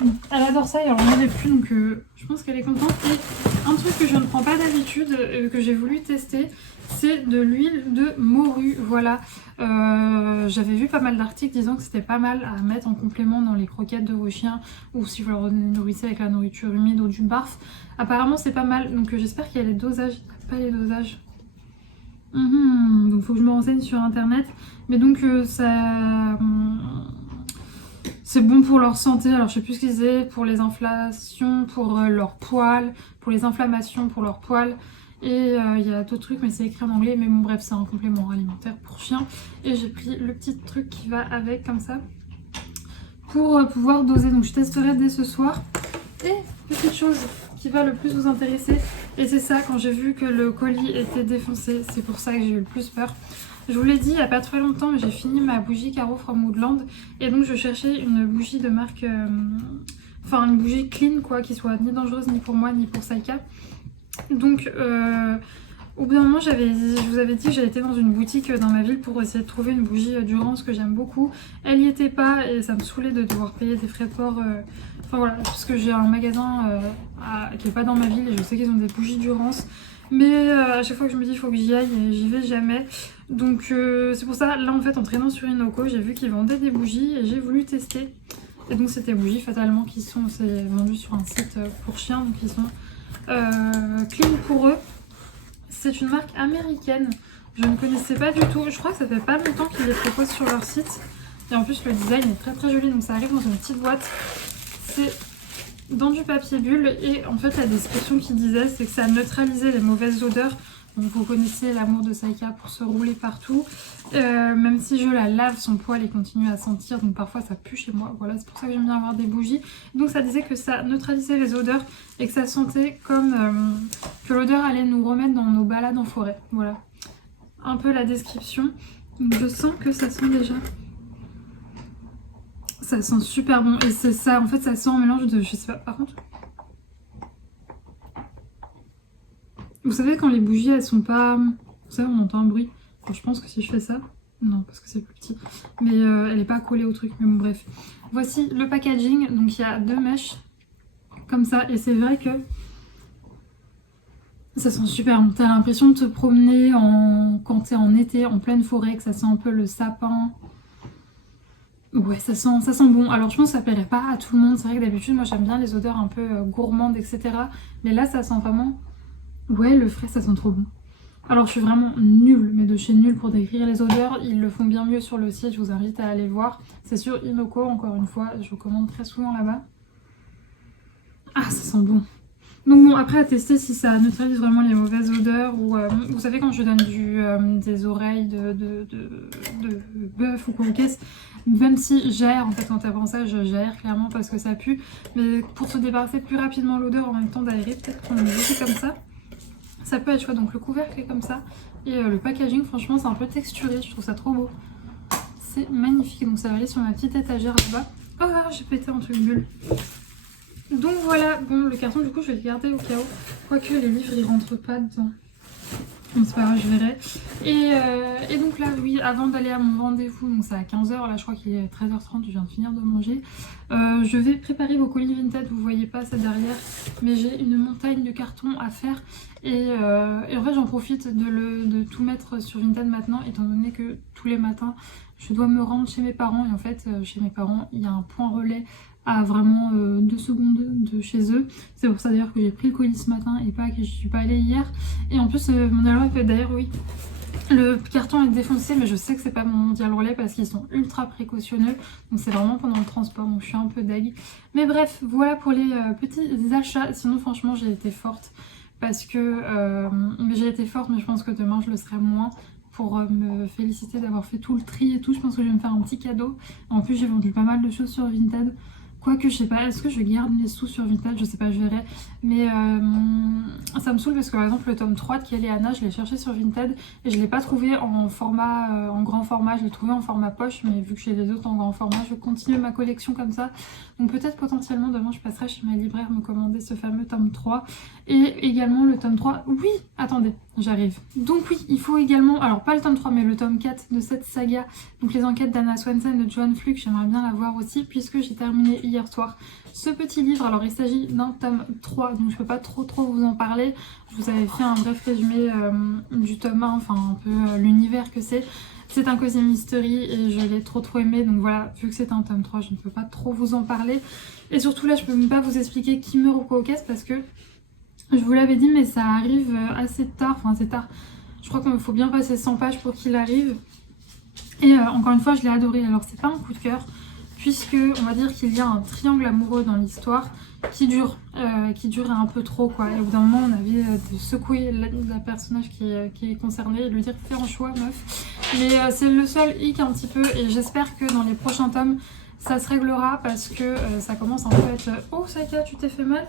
Elle adore ça et elle en avait plus, donc je pense qu'elle est contente. Et un truc que je ne prends pas d'habitude, que j'ai voulu tester, c'est de l'huile de morue. Voilà, j'avais vu pas mal d'articles disant que c'était pas mal à mettre en complément dans les croquettes de vos chiens ou si vous leur nourrissez avec la nourriture humide ou du barf. Apparemment c'est pas mal, donc j'espère qu'il y a les dosages. Pas les dosages. Donc faut que je me renseigne sur internet. Mais donc ça... c'est bon pour leur santé. Alors je sais plus ce qu'ils disaient. Pour les inflammations, pour leurs poils. Pour les inflammations, pour leurs poils. Et il y a d'autres trucs mais c'est écrit en anglais. Mais bon bref, c'est un complément alimentaire pour chien. Et j'ai pris le petit truc qui va avec comme ça. Pour pouvoir doser. Donc je testerai dès ce soir. Et petite chose qui va le plus vous intéresser, et c'est ça, quand j'ai vu que le colis était défoncé, c'est pour ça que j'ai eu le plus peur. Je vous l'ai dit il n'y a pas très longtemps, mais j'ai fini ma bougie Caro from Woodland et donc je cherchais une bougie de marque, enfin une bougie clean quoi, qui soit ni dangereuse ni pour moi ni pour Saïka. Donc au bout d'un moment, je vous avais dit que j'avais été dans une boutique dans ma ville pour essayer de trouver une bougie Durance que j'aime beaucoup. Elle n'y était pas et ça me saoulait de devoir payer des frais de port. Enfin voilà, parce que j'ai un magasin qui est pas dans ma ville et je sais qu'ils ont des bougies Durance. Mais à chaque fois que je me dis il faut que j'y aille et j'y vais jamais. Donc c'est pour ça, là en fait en traînant sur Inoko, j'ai vu qu'ils vendaient des bougies et j'ai voulu tester. Et donc c'était bougies fatalement qui sont vendues sur un site pour chiens, donc ils sont clean pour eux. C'est une marque américaine, je ne connaissais pas du tout, je crois que ça fait pas longtemps qu'ils les proposent sur leur site. Et en plus le design est très joli, donc ça arrive dans une petite boîte. C'est dans du papier bulle et en fait la description qui disait c'est que ça neutralisait les mauvaises odeurs. Donc vous connaissez l'amour de Saïka pour se rouler partout. Même si je la lave, son poil il continue à sentir, donc parfois ça pue chez moi. Voilà, c'est pour ça que j'aime bien avoir des bougies. Donc ça disait que ça neutralisait les odeurs et que ça sentait comme que l'odeur allait nous remettre dans nos balades en forêt. Voilà. un peu la description. Donc je sens que ça sent déjà. Ça sent super bon. Et c'est ça, en fait, ça sent un mélange de... Je sais pas, par contre... Vous savez quand les bougies, elles sont pas... Vous savez, on entend un bruit. Alors, je pense que si je fais ça... Non, parce que c'est plus petit. Mais elle est pas collée au truc. Mais bon, bref. Voici le packaging. Donc il y a 2 mèches. Comme ça. Et c'est vrai que... Ça sent super bon. T'as l'impression de te promener quand t'es en été, en pleine forêt, que ça sent un peu le sapin. Ouais, ça sent bon. Alors je pense que ça plairait pas à tout le monde. C'est vrai que d'habitude, moi j'aime bien les odeurs un peu gourmandes, etc. Mais là, ça sent vraiment... Ouais, le frais, ça sent trop bon. Alors je suis vraiment nulle, mais de chez nulle pour décrire les odeurs. Ils le font bien mieux sur le site, je vous invite à aller voir. C'est sur Inoko, encore une fois, je vous commande très souvent là-bas. Ah, ça sent bon. Donc bon, après à tester si ça neutralise vraiment les mauvaises odeurs ou vous savez quand je donne des oreilles de bœuf ou quoi qu'est-ce, même si j'aère, en fait quand t'apprends ça, j'aère clairement parce que ça pue, mais pour se débarrasser plus rapidement l'odeur en même temps d'aérer, peut-être prendre une bougie comme ça peut être chouette. Donc le couvercle est comme ça et le packaging franchement c'est un peu texturé, je trouve ça trop beau. C'est magnifique, donc ça va aller sur ma petite étagère là-bas. Oh, j'ai pété un truc bulle. Donc voilà, bon le carton du coup je vais le garder au cas où, quoique les livres ils rentrent pas dedans. Bon, c'est pas grave, je verrai. Et donc là, oui, avant d'aller à mon rendez-vous, donc c'est à 15h, là je crois qu'il est 13h30, je viens de finir de manger. Je vais préparer vos colis Vinted, vous voyez pas ça derrière, mais j'ai une montagne de cartons à faire. Et en fait j'en profite de tout mettre sur Vinted maintenant, étant donné que tous les matins je dois me rendre chez mes parents. Et en fait chez mes parents il y a un point relais à vraiment 2 secondes de chez eux. C'est pour ça d'ailleurs que j'ai pris le colis ce matin et pas que je suis pas allée hier. Et en plus mon Mondial Relais, d'ailleurs oui, le carton est défoncé, mais je sais que c'est pas mon Mondial Relais parce qu'ils sont ultra précautionneux. Donc c'est vraiment pendant le transport, donc je suis un peu deg. Mais bref, voilà pour les petits achats. Sinon franchement j'ai été forte parce que j'ai été forte, mais je pense que demain je le serai moins. Pour me féliciter d'avoir fait tout le tri et tout, je pense que je vais me faire un petit cadeau. En plus j'ai vendu pas mal de choses sur Vinted. Quoique je sais pas, est-ce que je garde mes sous sur Vinted, je sais pas, je verrai. Mais ça me saoule parce que par exemple le tome 3 de Kelly et Anna, je l'ai cherché sur Vinted et je l'ai pas trouvé en format, en grand format, je l'ai trouvé en format poche. Mais vu que j'ai les autres en grand format, je vais continuer ma collection comme ça. Donc peut-être potentiellement demain je passerai chez ma libraire me commander ce fameux tome 3. Et également le tome 3, oui, attendez, j'arrive. Donc oui, il faut également, alors pas le tome 3 mais le tome 4 de cette saga, donc les enquêtes d'Anna Swanson de Joanne Fluke, j'aimerais bien la voir aussi puisque j'ai terminé hier soir ce petit livre. Alors il s'agit d'un tome 3, donc je peux pas trop vous en parler. Je vous avais fait un bref résumé du tome 1, enfin un peu l'univers que c'est. C'est un Cozy Mystery et je l'ai trop aimé, donc voilà, vu que c'est un tome 3, je ne peux pas trop vous en parler. Et surtout là, je peux même pas vous expliquer qui meurt ou quoi au caisse parce que je vous l'avais dit, mais ça arrive assez tard, enfin assez tard. Je crois qu'il faut bien passer 100 pages pour qu'il arrive. Et encore une fois, je l'ai adoré. Alors c'est pas un coup de cœur, puisque on va dire qu'il y a un triangle amoureux dans l'histoire qui dure un peu trop quoi. Et au bout d'un moment, on avait de secouer la personnage qui est concernée et lui dire fais un choix meuf. Mais c'est le seul hic un petit peu, et j'espère que dans les prochains tomes ça se réglera parce que ça commence un peu à être... Oh Saika, tu t'es fait mal?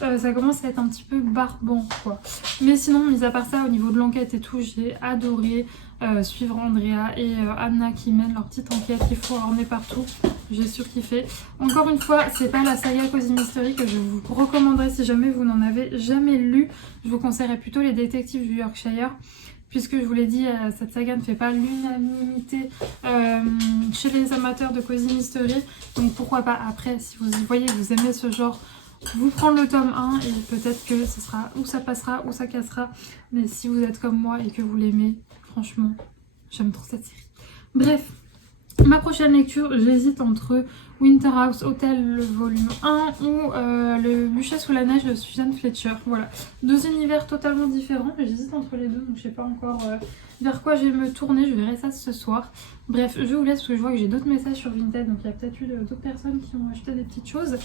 Ça commence à être un petit peu barbant quoi. Mais sinon, mis à part ça, au niveau de l'enquête et tout, j'ai adoré suivre Andrea et Anna qui mènent leur petite enquête. Il faut orner partout, j'ai surkiffé. Encore une fois, c'est pas la saga Cozy Mystery que je vous recommanderais si jamais vous n'en avez jamais lu. Je vous conseillerais plutôt les détectives du Yorkshire. Puisque je vous l'ai dit, cette saga ne fait pas l'unanimité chez les amateurs de Cozy Mystery. Donc pourquoi pas après, si vous voyez que vous aimez ce genre, vous prendre le tome 1 et peut-être que ce sera ou ça passera ou ça cassera. Mais si vous êtes comme moi et que vous l'aimez, franchement, j'aime trop cette série. Bref, ma prochaine lecture, j'hésite entre Winter House Hotel, le volume 1 ou le Bûcher sous la neige de Suzanne Fletcher. Voilà, 2 univers totalement différents, mais j'hésite entre les deux, donc je sais pas encore vers quoi je vais me tourner. Je verrai ça ce soir. Bref, je vous laisse parce que je vois que j'ai d'autres messages sur Vinted, donc il y a peut-être eu d'autres personnes qui ont acheté des petites choses.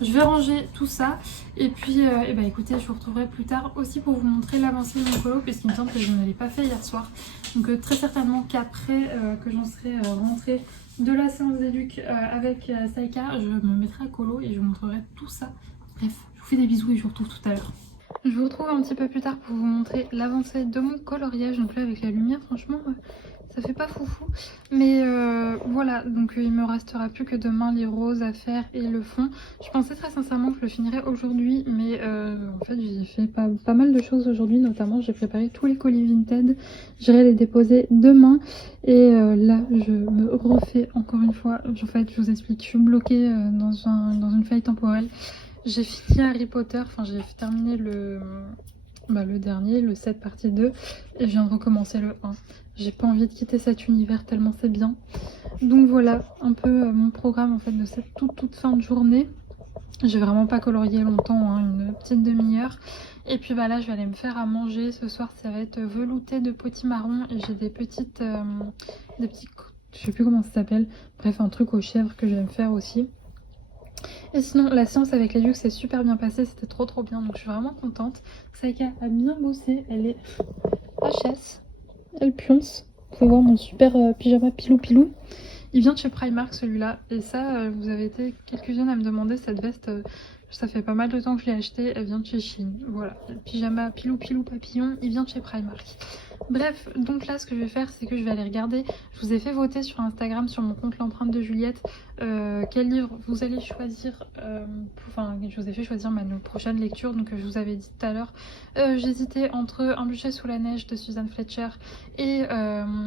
Je vais ranger tout ça et puis écoutez, je vous retrouverai plus tard aussi pour vous montrer l'avancée de mon colo, puisqu'il me semble que je ne l'ai pas fait hier soir. Donc très certainement qu'après que j'en serai rentrée de la séance d'éduc avec Saika, je me mettrai à colo et je vous montrerai tout ça. Bref, je vous fais des bisous et je vous retrouve tout à l'heure. Je vous retrouve un petit peu plus tard pour vous montrer l'avancée de mon coloriage. Donc là avec la lumière franchement ça fait pas foufou. Mais voilà, donc il me restera plus que demain les roses à faire et le fond. Je pensais très sincèrement que je le finirais aujourd'hui, mais en fait j'ai fait pas mal de choses aujourd'hui. Notamment j'ai préparé tous les colis Vinted. J'irai les déposer demain. Et là je me refais encore une fois. En fait je vous explique, je suis bloquée dans une faille temporelle. J'ai fini Harry Potter, enfin j'ai terminé le dernier, le 7 partie 2, et je viens de recommencer le 1. J'ai pas envie de quitter cet univers tellement c'est bien. Donc voilà un peu mon programme en fait de cette toute fin de journée. J'ai vraiment pas colorié longtemps, hein, une petite demi-heure. Et puis bah là je vais aller me faire à manger. Ce soir ça va être velouté de potimarron et j'ai des petits, je sais plus comment ça s'appelle, bref un truc aux chèvres que je vais me faire aussi. Et sinon la séance avec les Lux s'est super bien passée, c'était trop bien, donc je suis vraiment contente. Saïka a bien bossé, elle est HS, elle pionce. Vous pouvez voir mon super pyjama pilou. Il vient de chez Primark celui-là, et ça vous avez été quelques-unes à me demander cette veste. Ça fait pas mal de temps que je l'ai acheté, elle vient de chez Shein. Voilà, le pyjama pilou papillon, il vient de chez Primark. Bref, donc là ce que je vais faire c'est que je vais aller regarder. Je vous ai fait voter sur Instagram, sur mon compte l'empreinte de Juliette, quel livre vous allez choisir. Enfin, je vous ai fait choisir nos prochaines lectures. Donc je vous avais dit tout à l'heure, j'hésitais entre Un bûcher sous la neige de Suzanne Fletcher et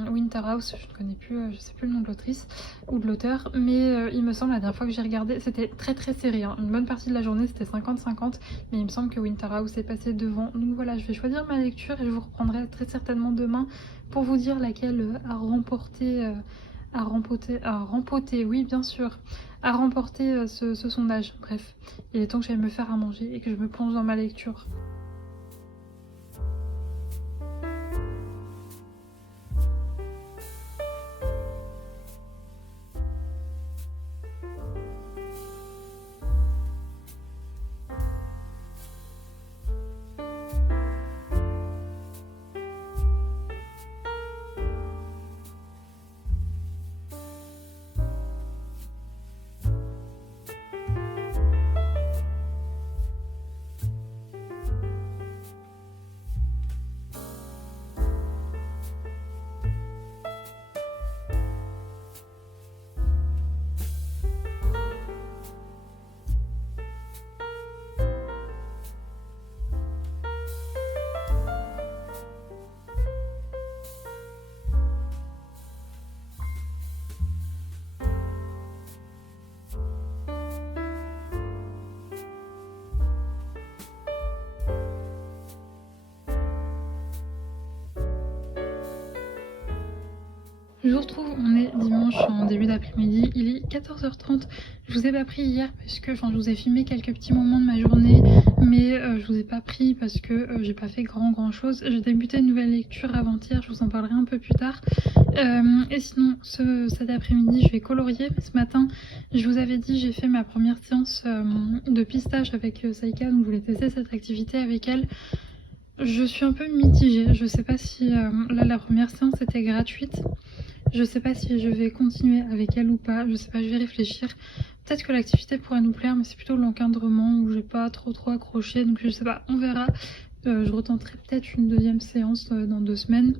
Winter House. Je ne connais plus, je sais plus le nom de l'autrice ou de l'auteur, mais il me semble la dernière fois que j'ai regardé c'était très serré, hein. Une bonne partie de la journée c'était 50-50, mais il me semble que Winter House est passé devant. Donc voilà, je vais choisir ma lecture et je vous reprendrai très certainement demain pour vous dire laquelle a remporté, oui bien sûr, a remporté ce sondage. Bref, il est temps que j'aille me faire à manger et que je me plonge dans ma lecture. Je vous retrouve, on est dimanche en début d'après-midi, il est 14h30. Je vous ai pas pris hier parce que, enfin je vous ai filmé quelques petits moments de ma journée, mais je vous ai pas pris parce que j'ai pas fait grand chose. J'ai débuté une nouvelle lecture avant-hier, je vous en parlerai un peu plus tard. Et sinon cet après-midi je vais colorier. Ce matin je vous avais dit j'ai fait ma première séance de pistage avec Saïka, donc je voulais tester cette activité avec elle. Je suis un peu mitigée, je sais pas si là la première séance était gratuite. Je sais pas si je vais continuer avec elle ou pas, je sais pas, je vais réfléchir. Peut-être que l'activité pourrait nous plaire, mais c'est plutôt l'encadrement où j'ai pas trop accroché, donc je sais pas, on verra. Je retenterai peut-être une deuxième séance dans 2 semaines.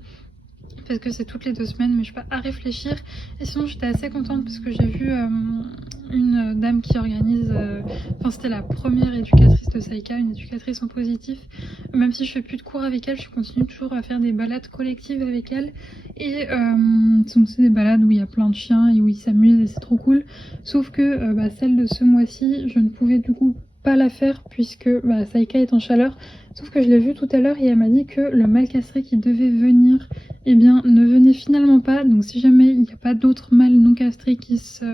Parce que c'est toutes les 2 semaines, mais je suis pas à réfléchir. Et sinon j'étais assez contente parce que j'ai vu une dame qui organise, enfin c'était la première éducatrice de Saïka, une éducatrice en positif. Même si je fais plus de cours avec elle, je continue toujours à faire des balades collectives avec elle. Et donc c'est des balades où il y a plein de chiens et où ils s'amusent et c'est trop cool. Sauf que celle de ce mois-ci, je ne pouvais du coup pas la faire puisque Saïka est en chaleur. Sauf que je l'ai vu tout à l'heure et elle m'a dit que le mâle castré qui devait venir, eh bien, ne venait finalement pas. Donc si jamais il n'y a pas d'autres mâles non castrés qui se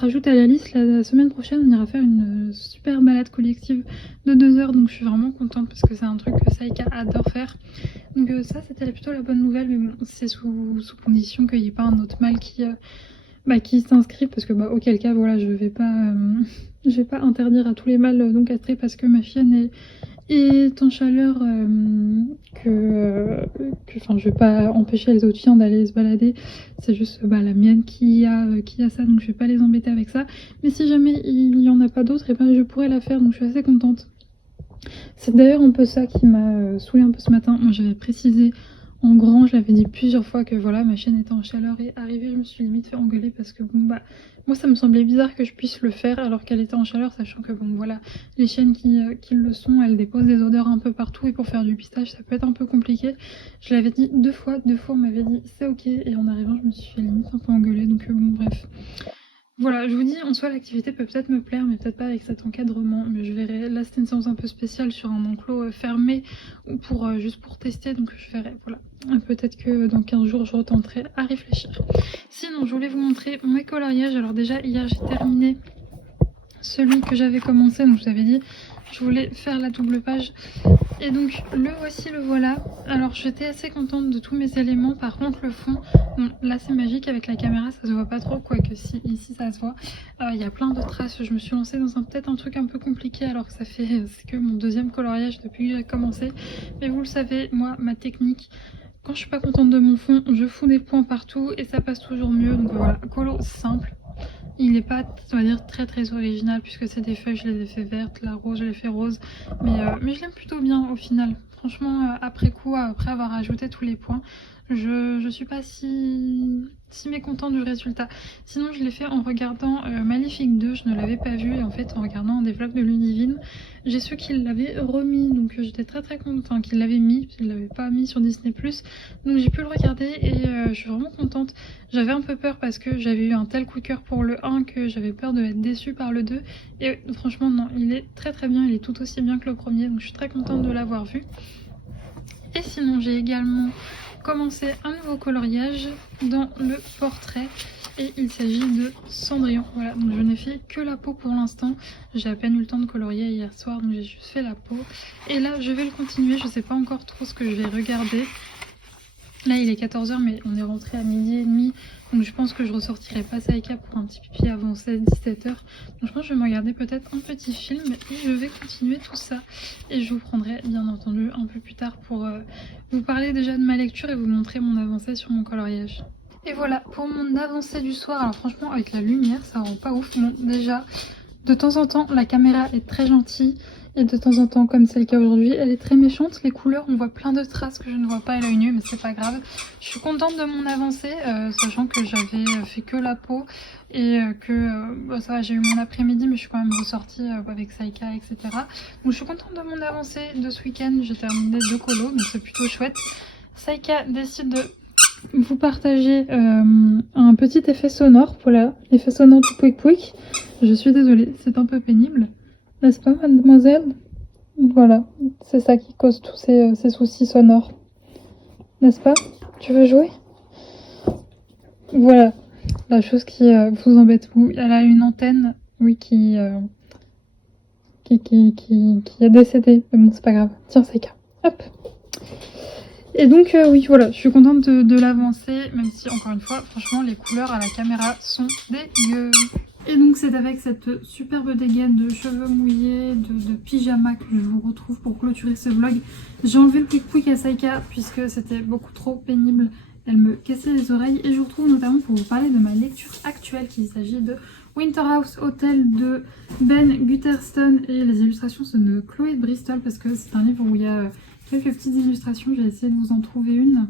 rajoutent à la liste, la semaine prochaine on ira faire une super balade collective de 2 heures. Donc je suis vraiment contente parce que c'est un truc que Saïka adore faire. Donc ça c'était plutôt la bonne nouvelle, mais bon, c'est sous condition qu'il n'y ait pas un autre mâle qui s'inscrit, parce que auquel cas voilà, je vais pas interdire à tous les mâles non castrés parce que ma chienne est en chaleur, enfin je vais pas empêcher les autres chiens d'aller se balader. C'est juste la mienne qui a ça, donc je vais pas les embêter avec ça. Mais si jamais il y en a pas d'autres, et je pourrais la faire, donc je suis assez contente. C'est d'ailleurs un peu ça qui m'a saoulée un peu ce matin. Moi j'avais précisé en grand, je l'avais dit plusieurs fois que voilà, ma chaîne était en chaleur et arrivée, je me suis limite fait engueuler parce que bon bah, moi ça me semblait bizarre que je puisse le faire alors qu'elle était en chaleur, sachant que bon voilà, les chaînes qui le sont, elles déposent des odeurs un peu partout et pour faire du pistage ça peut être un peu compliqué. Je l'avais dit deux fois on m'avait dit c'est ok et en arrivant je me suis fait limite un peu engueuler donc bon bref. Voilà, je vous dis, en soi, l'activité peut peut-être me plaire, mais peut-être pas avec cet encadrement. Mais je verrai. Là, c'était une séance un peu spéciale sur un enclos fermé, ou pour juste pour tester, donc je verrai. Voilà. Peut-être que dans 15 jours, je retenterai à réfléchir. Sinon, je voulais vous montrer mes coloriages. Alors déjà, hier, j'ai terminé celui que j'avais commencé, donc je vous avais dit, je voulais faire la double page. Et donc le voici, le voilà. Alors j'étais assez contente de tous mes éléments. Par contre le fond, bon, là c'est magique avec la caméra, ça se voit pas trop, quoique si ici ça se voit. Il y a plein de traces. Je me suis lancée dans peut-être un truc un peu compliqué alors que c'est que mon deuxième coloriage depuis que j'ai commencé. Mais vous le savez, moi ma technique, quand je suis pas contente de mon fond, je fous des points partout et ça passe toujours mieux. Donc voilà, colo simple. Il n'est pas, on va dire, très original puisque c'est des feuilles, je les ai fait vertes, la rose, je l'ai fait rose. Mais je l'aime plutôt bien au final. Franchement, après coup, après avoir ajouté tous les points, je suis pas si mécontente du résultat. Sinon, je l'ai fait en regardant Maléfique 2, je ne l'avais pas vu. Et en fait, en regardant des vlogs de Ludivine, j'ai su qu'il l'avait remis. Donc j'étais très contente, enfin qu'il l'avait mis, qu'il l'avait pas mis sur Disney+. Donc j'ai pu le regarder et je suis vraiment contente. J'avais un peu peur parce que j'avais eu un tel coup de cœur pour le 1 que j'avais peur de être déçue par le 2. Et franchement non, il est très bien, il est tout aussi bien que le premier, donc je suis très contente de l'avoir vu. Et sinon j'ai également commencé un nouveau coloriage dans le portrait. Et il s'agit de Cendrillon. Voilà, donc je n'ai fait que la peau pour l'instant. J'ai à peine eu le temps de colorier hier soir, donc j'ai juste fait la peau. Et là, je vais le continuer. Je sais pas encore trop ce que je vais regarder. Là, il est 14 h, mais on est rentré à 12h30. Donc je pense que je ressortirai pas Saïka pour un petit pipi avant 16-17 h. Donc je pense que je vais me regarder peut-être un petit film et je vais continuer tout ça. Et je vous prendrai bien entendu un peu plus tard pour vous parler déjà de ma lecture et vous montrer mon avancée sur mon coloriage. Et voilà pour mon avancée du soir. Alors franchement avec la lumière ça rend pas ouf. Bon déjà de temps en temps la caméra est très gentille et de temps en temps comme c'est le cas aujourd'hui elle est très méchante. Les couleurs on voit plein de traces que je ne vois pas à l'œil nu mais c'est pas grave. Je suis contente de mon avancée sachant que j'avais fait que la peau et que ça va, j'ai eu mon après-midi mais je suis quand même ressortie avec Saïka etc. Donc je suis contente de mon avancée de ce week-end. J'ai terminé 2 colos donc c'est plutôt chouette. Saïka décide de vous partager un petit effet sonore. Voilà, l'effet sonore du pouic pouic. Je suis désolée, c'est un peu pénible, n'est-ce pas mademoiselle? Voilà, c'est ça qui cause tous ces soucis sonores, n'est-ce pas? Tu veux jouer? Voilà, la chose qui vous embête vous. Elle a une antenne, oui, qui est décédée, mais bon c'est pas grave. Tiens Saïka, hop. Et donc oui voilà, je suis contente de l'avancer, même si encore une fois, franchement les couleurs à la caméra sont dégueu. Et donc c'est avec cette superbe dégaine de cheveux mouillés, de pyjama que je vous retrouve pour clôturer ce vlog. J'ai enlevé le pouic pouic à Saïka puisque c'était beaucoup trop pénible, elle me cassait les oreilles. Et je vous retrouve notamment pour vous parler de ma lecture actuelle, qu'il s'agit de Winterhouse Hotel de Ben Gutterston et les illustrations sont de Chloé de Bristol parce que c'est un livre où il y a quelques petites illustrations, je vais essayer de vous en trouver une.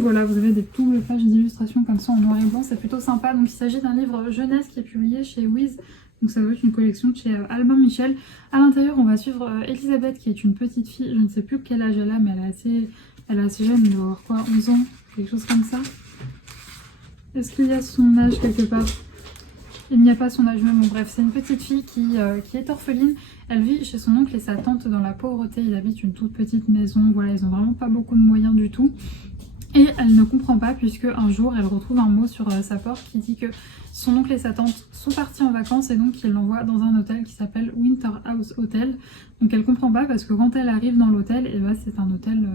Voilà, vous avez des doubles pages d'illustrations comme ça en noir et blanc, c'est plutôt sympa. Donc il s'agit d'un livre jeunesse qui est publié chez Wiz, donc ça doit être une collection de chez Albin Michel. À l'intérieur on va suivre Elisabeth qui est une petite fille, je ne sais plus quel âge elle a mais elle est assez jeune, elle doit avoir quoi, 11 ans, quelque chose comme ça. Est-ce qu'il y a son âge quelque part? Il n'y a pas son âge même, bon bref, c'est une petite fille qui est orpheline. Elle vit chez son oncle et sa tante dans la pauvreté. Ils habitent une toute petite maison, voilà, ils ont vraiment pas beaucoup de moyens du tout. Et elle ne comprend pas puisque un jour elle retrouve un mot sur sa porte qui dit que son oncle et sa tante sont partis en vacances et donc il l'envoie dans un hôtel qui s'appelle Winterhouse Hotel. Donc elle comprend pas parce que quand elle arrive dans l'hôtel, et c'est un hôtel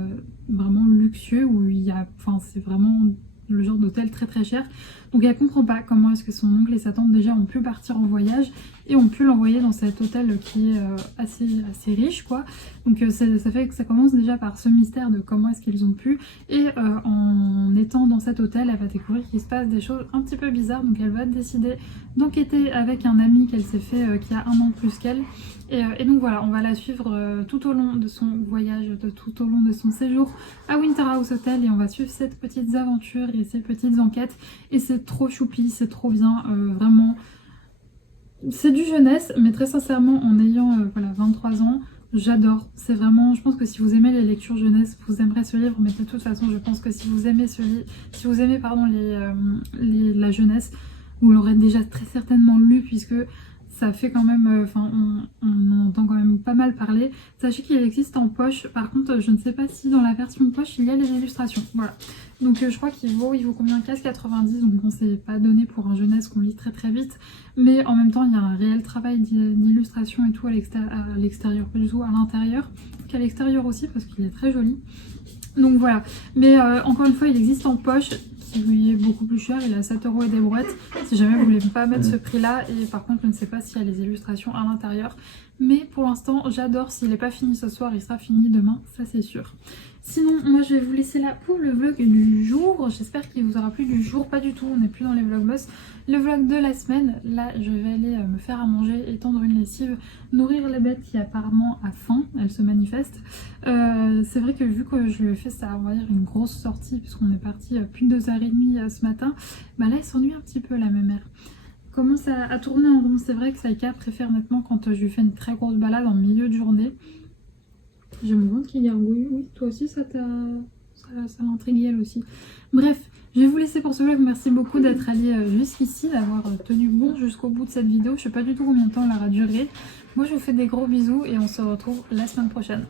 vraiment luxueux où il y a, enfin c'est vraiment le genre d'hôtel très très cher. Donc elle comprend pas comment est-ce que son oncle et sa tante déjà ont pu partir en voyage et ont pu l'envoyer dans cet hôtel qui est assez riche quoi. Donc ça fait que ça commence déjà par ce mystère de comment est-ce qu'ils ont pu, et en étant dans cet hôtel elle va découvrir qu'il se passe des choses un petit peu bizarres, donc elle va décider d'enquêter avec un ami qu'elle s'est fait qui a 1 an de plus qu'elle, et donc voilà, on va la suivre tout au long de son voyage, tout au long de son séjour à Winter House Hotel, et on va suivre cette petite aventure et ces petites enquêtes, et c'est trop choupi, c'est trop bien, vraiment. C'est du jeunesse, mais très sincèrement, en ayant voilà, 23 ans, j'adore. C'est vraiment, je pense que si vous aimez les lectures jeunesse, vous aimerez ce livre, mais de toute façon, je pense que si vous aimez si vous aimez pardon, la jeunesse, vous l'aurez déjà très certainement lu, puisque ça fait quand même, enfin on en entend quand même pas mal parler. Sachez qu'il existe en poche, par contre je ne sais pas si dans la version poche il y a les illustrations, voilà. Donc je crois qu'il vaut combien, 15,90, donc on s'est pas donné pour un jeunesse qu'on lit très très vite, mais en même temps il y a un réel travail d'illustration et tout à l'extérieur, pas du tout à l'intérieur, qu'à l'extérieur aussi parce qu'il est très joli. Donc voilà, mais encore une fois il existe en poche, qui est beaucoup plus cher, il est à 7 € et des brouettes, si jamais vous voulez pas mettre ce prix là, et par contre je ne sais pas s'il y a les illustrations à l'intérieur, mais pour l'instant j'adore. S'il n'est pas fini ce soir, il sera fini demain, ça c'est sûr. Sinon moi je vais vous laisser là pour le vlog du jour, j'espère qu'il vous aura plu. Du jour pas du tout, on n'est plus dans les vlogmas. Le vlog de la semaine, là je vais aller me faire à manger, étendre une lessive, nourrir la bête qui apparemment a faim, elle se manifeste. C'est vrai que vu que je lui ai fait ça, on va dire une grosse sortie, puisqu'on est parti plus de 2h30 ce matin, bah là elle s'ennuie un petit peu la mémère. Commence à tourner en rond. C'est vrai que Saïka préfère nettement quand je lui fais une très grosse balade en milieu de journée. J'ai mon ventre qui gargouille. Oui, toi aussi ça l'intrigue elle aussi. Bref, je vais vous laisser pour ce vlog. Merci beaucoup d'être allé jusqu'ici, d'avoir tenu bon jusqu'au bout de cette vidéo. Je sais pas du tout combien de temps elle aura duré. Moi je vous fais des gros bisous et on se retrouve la semaine prochaine.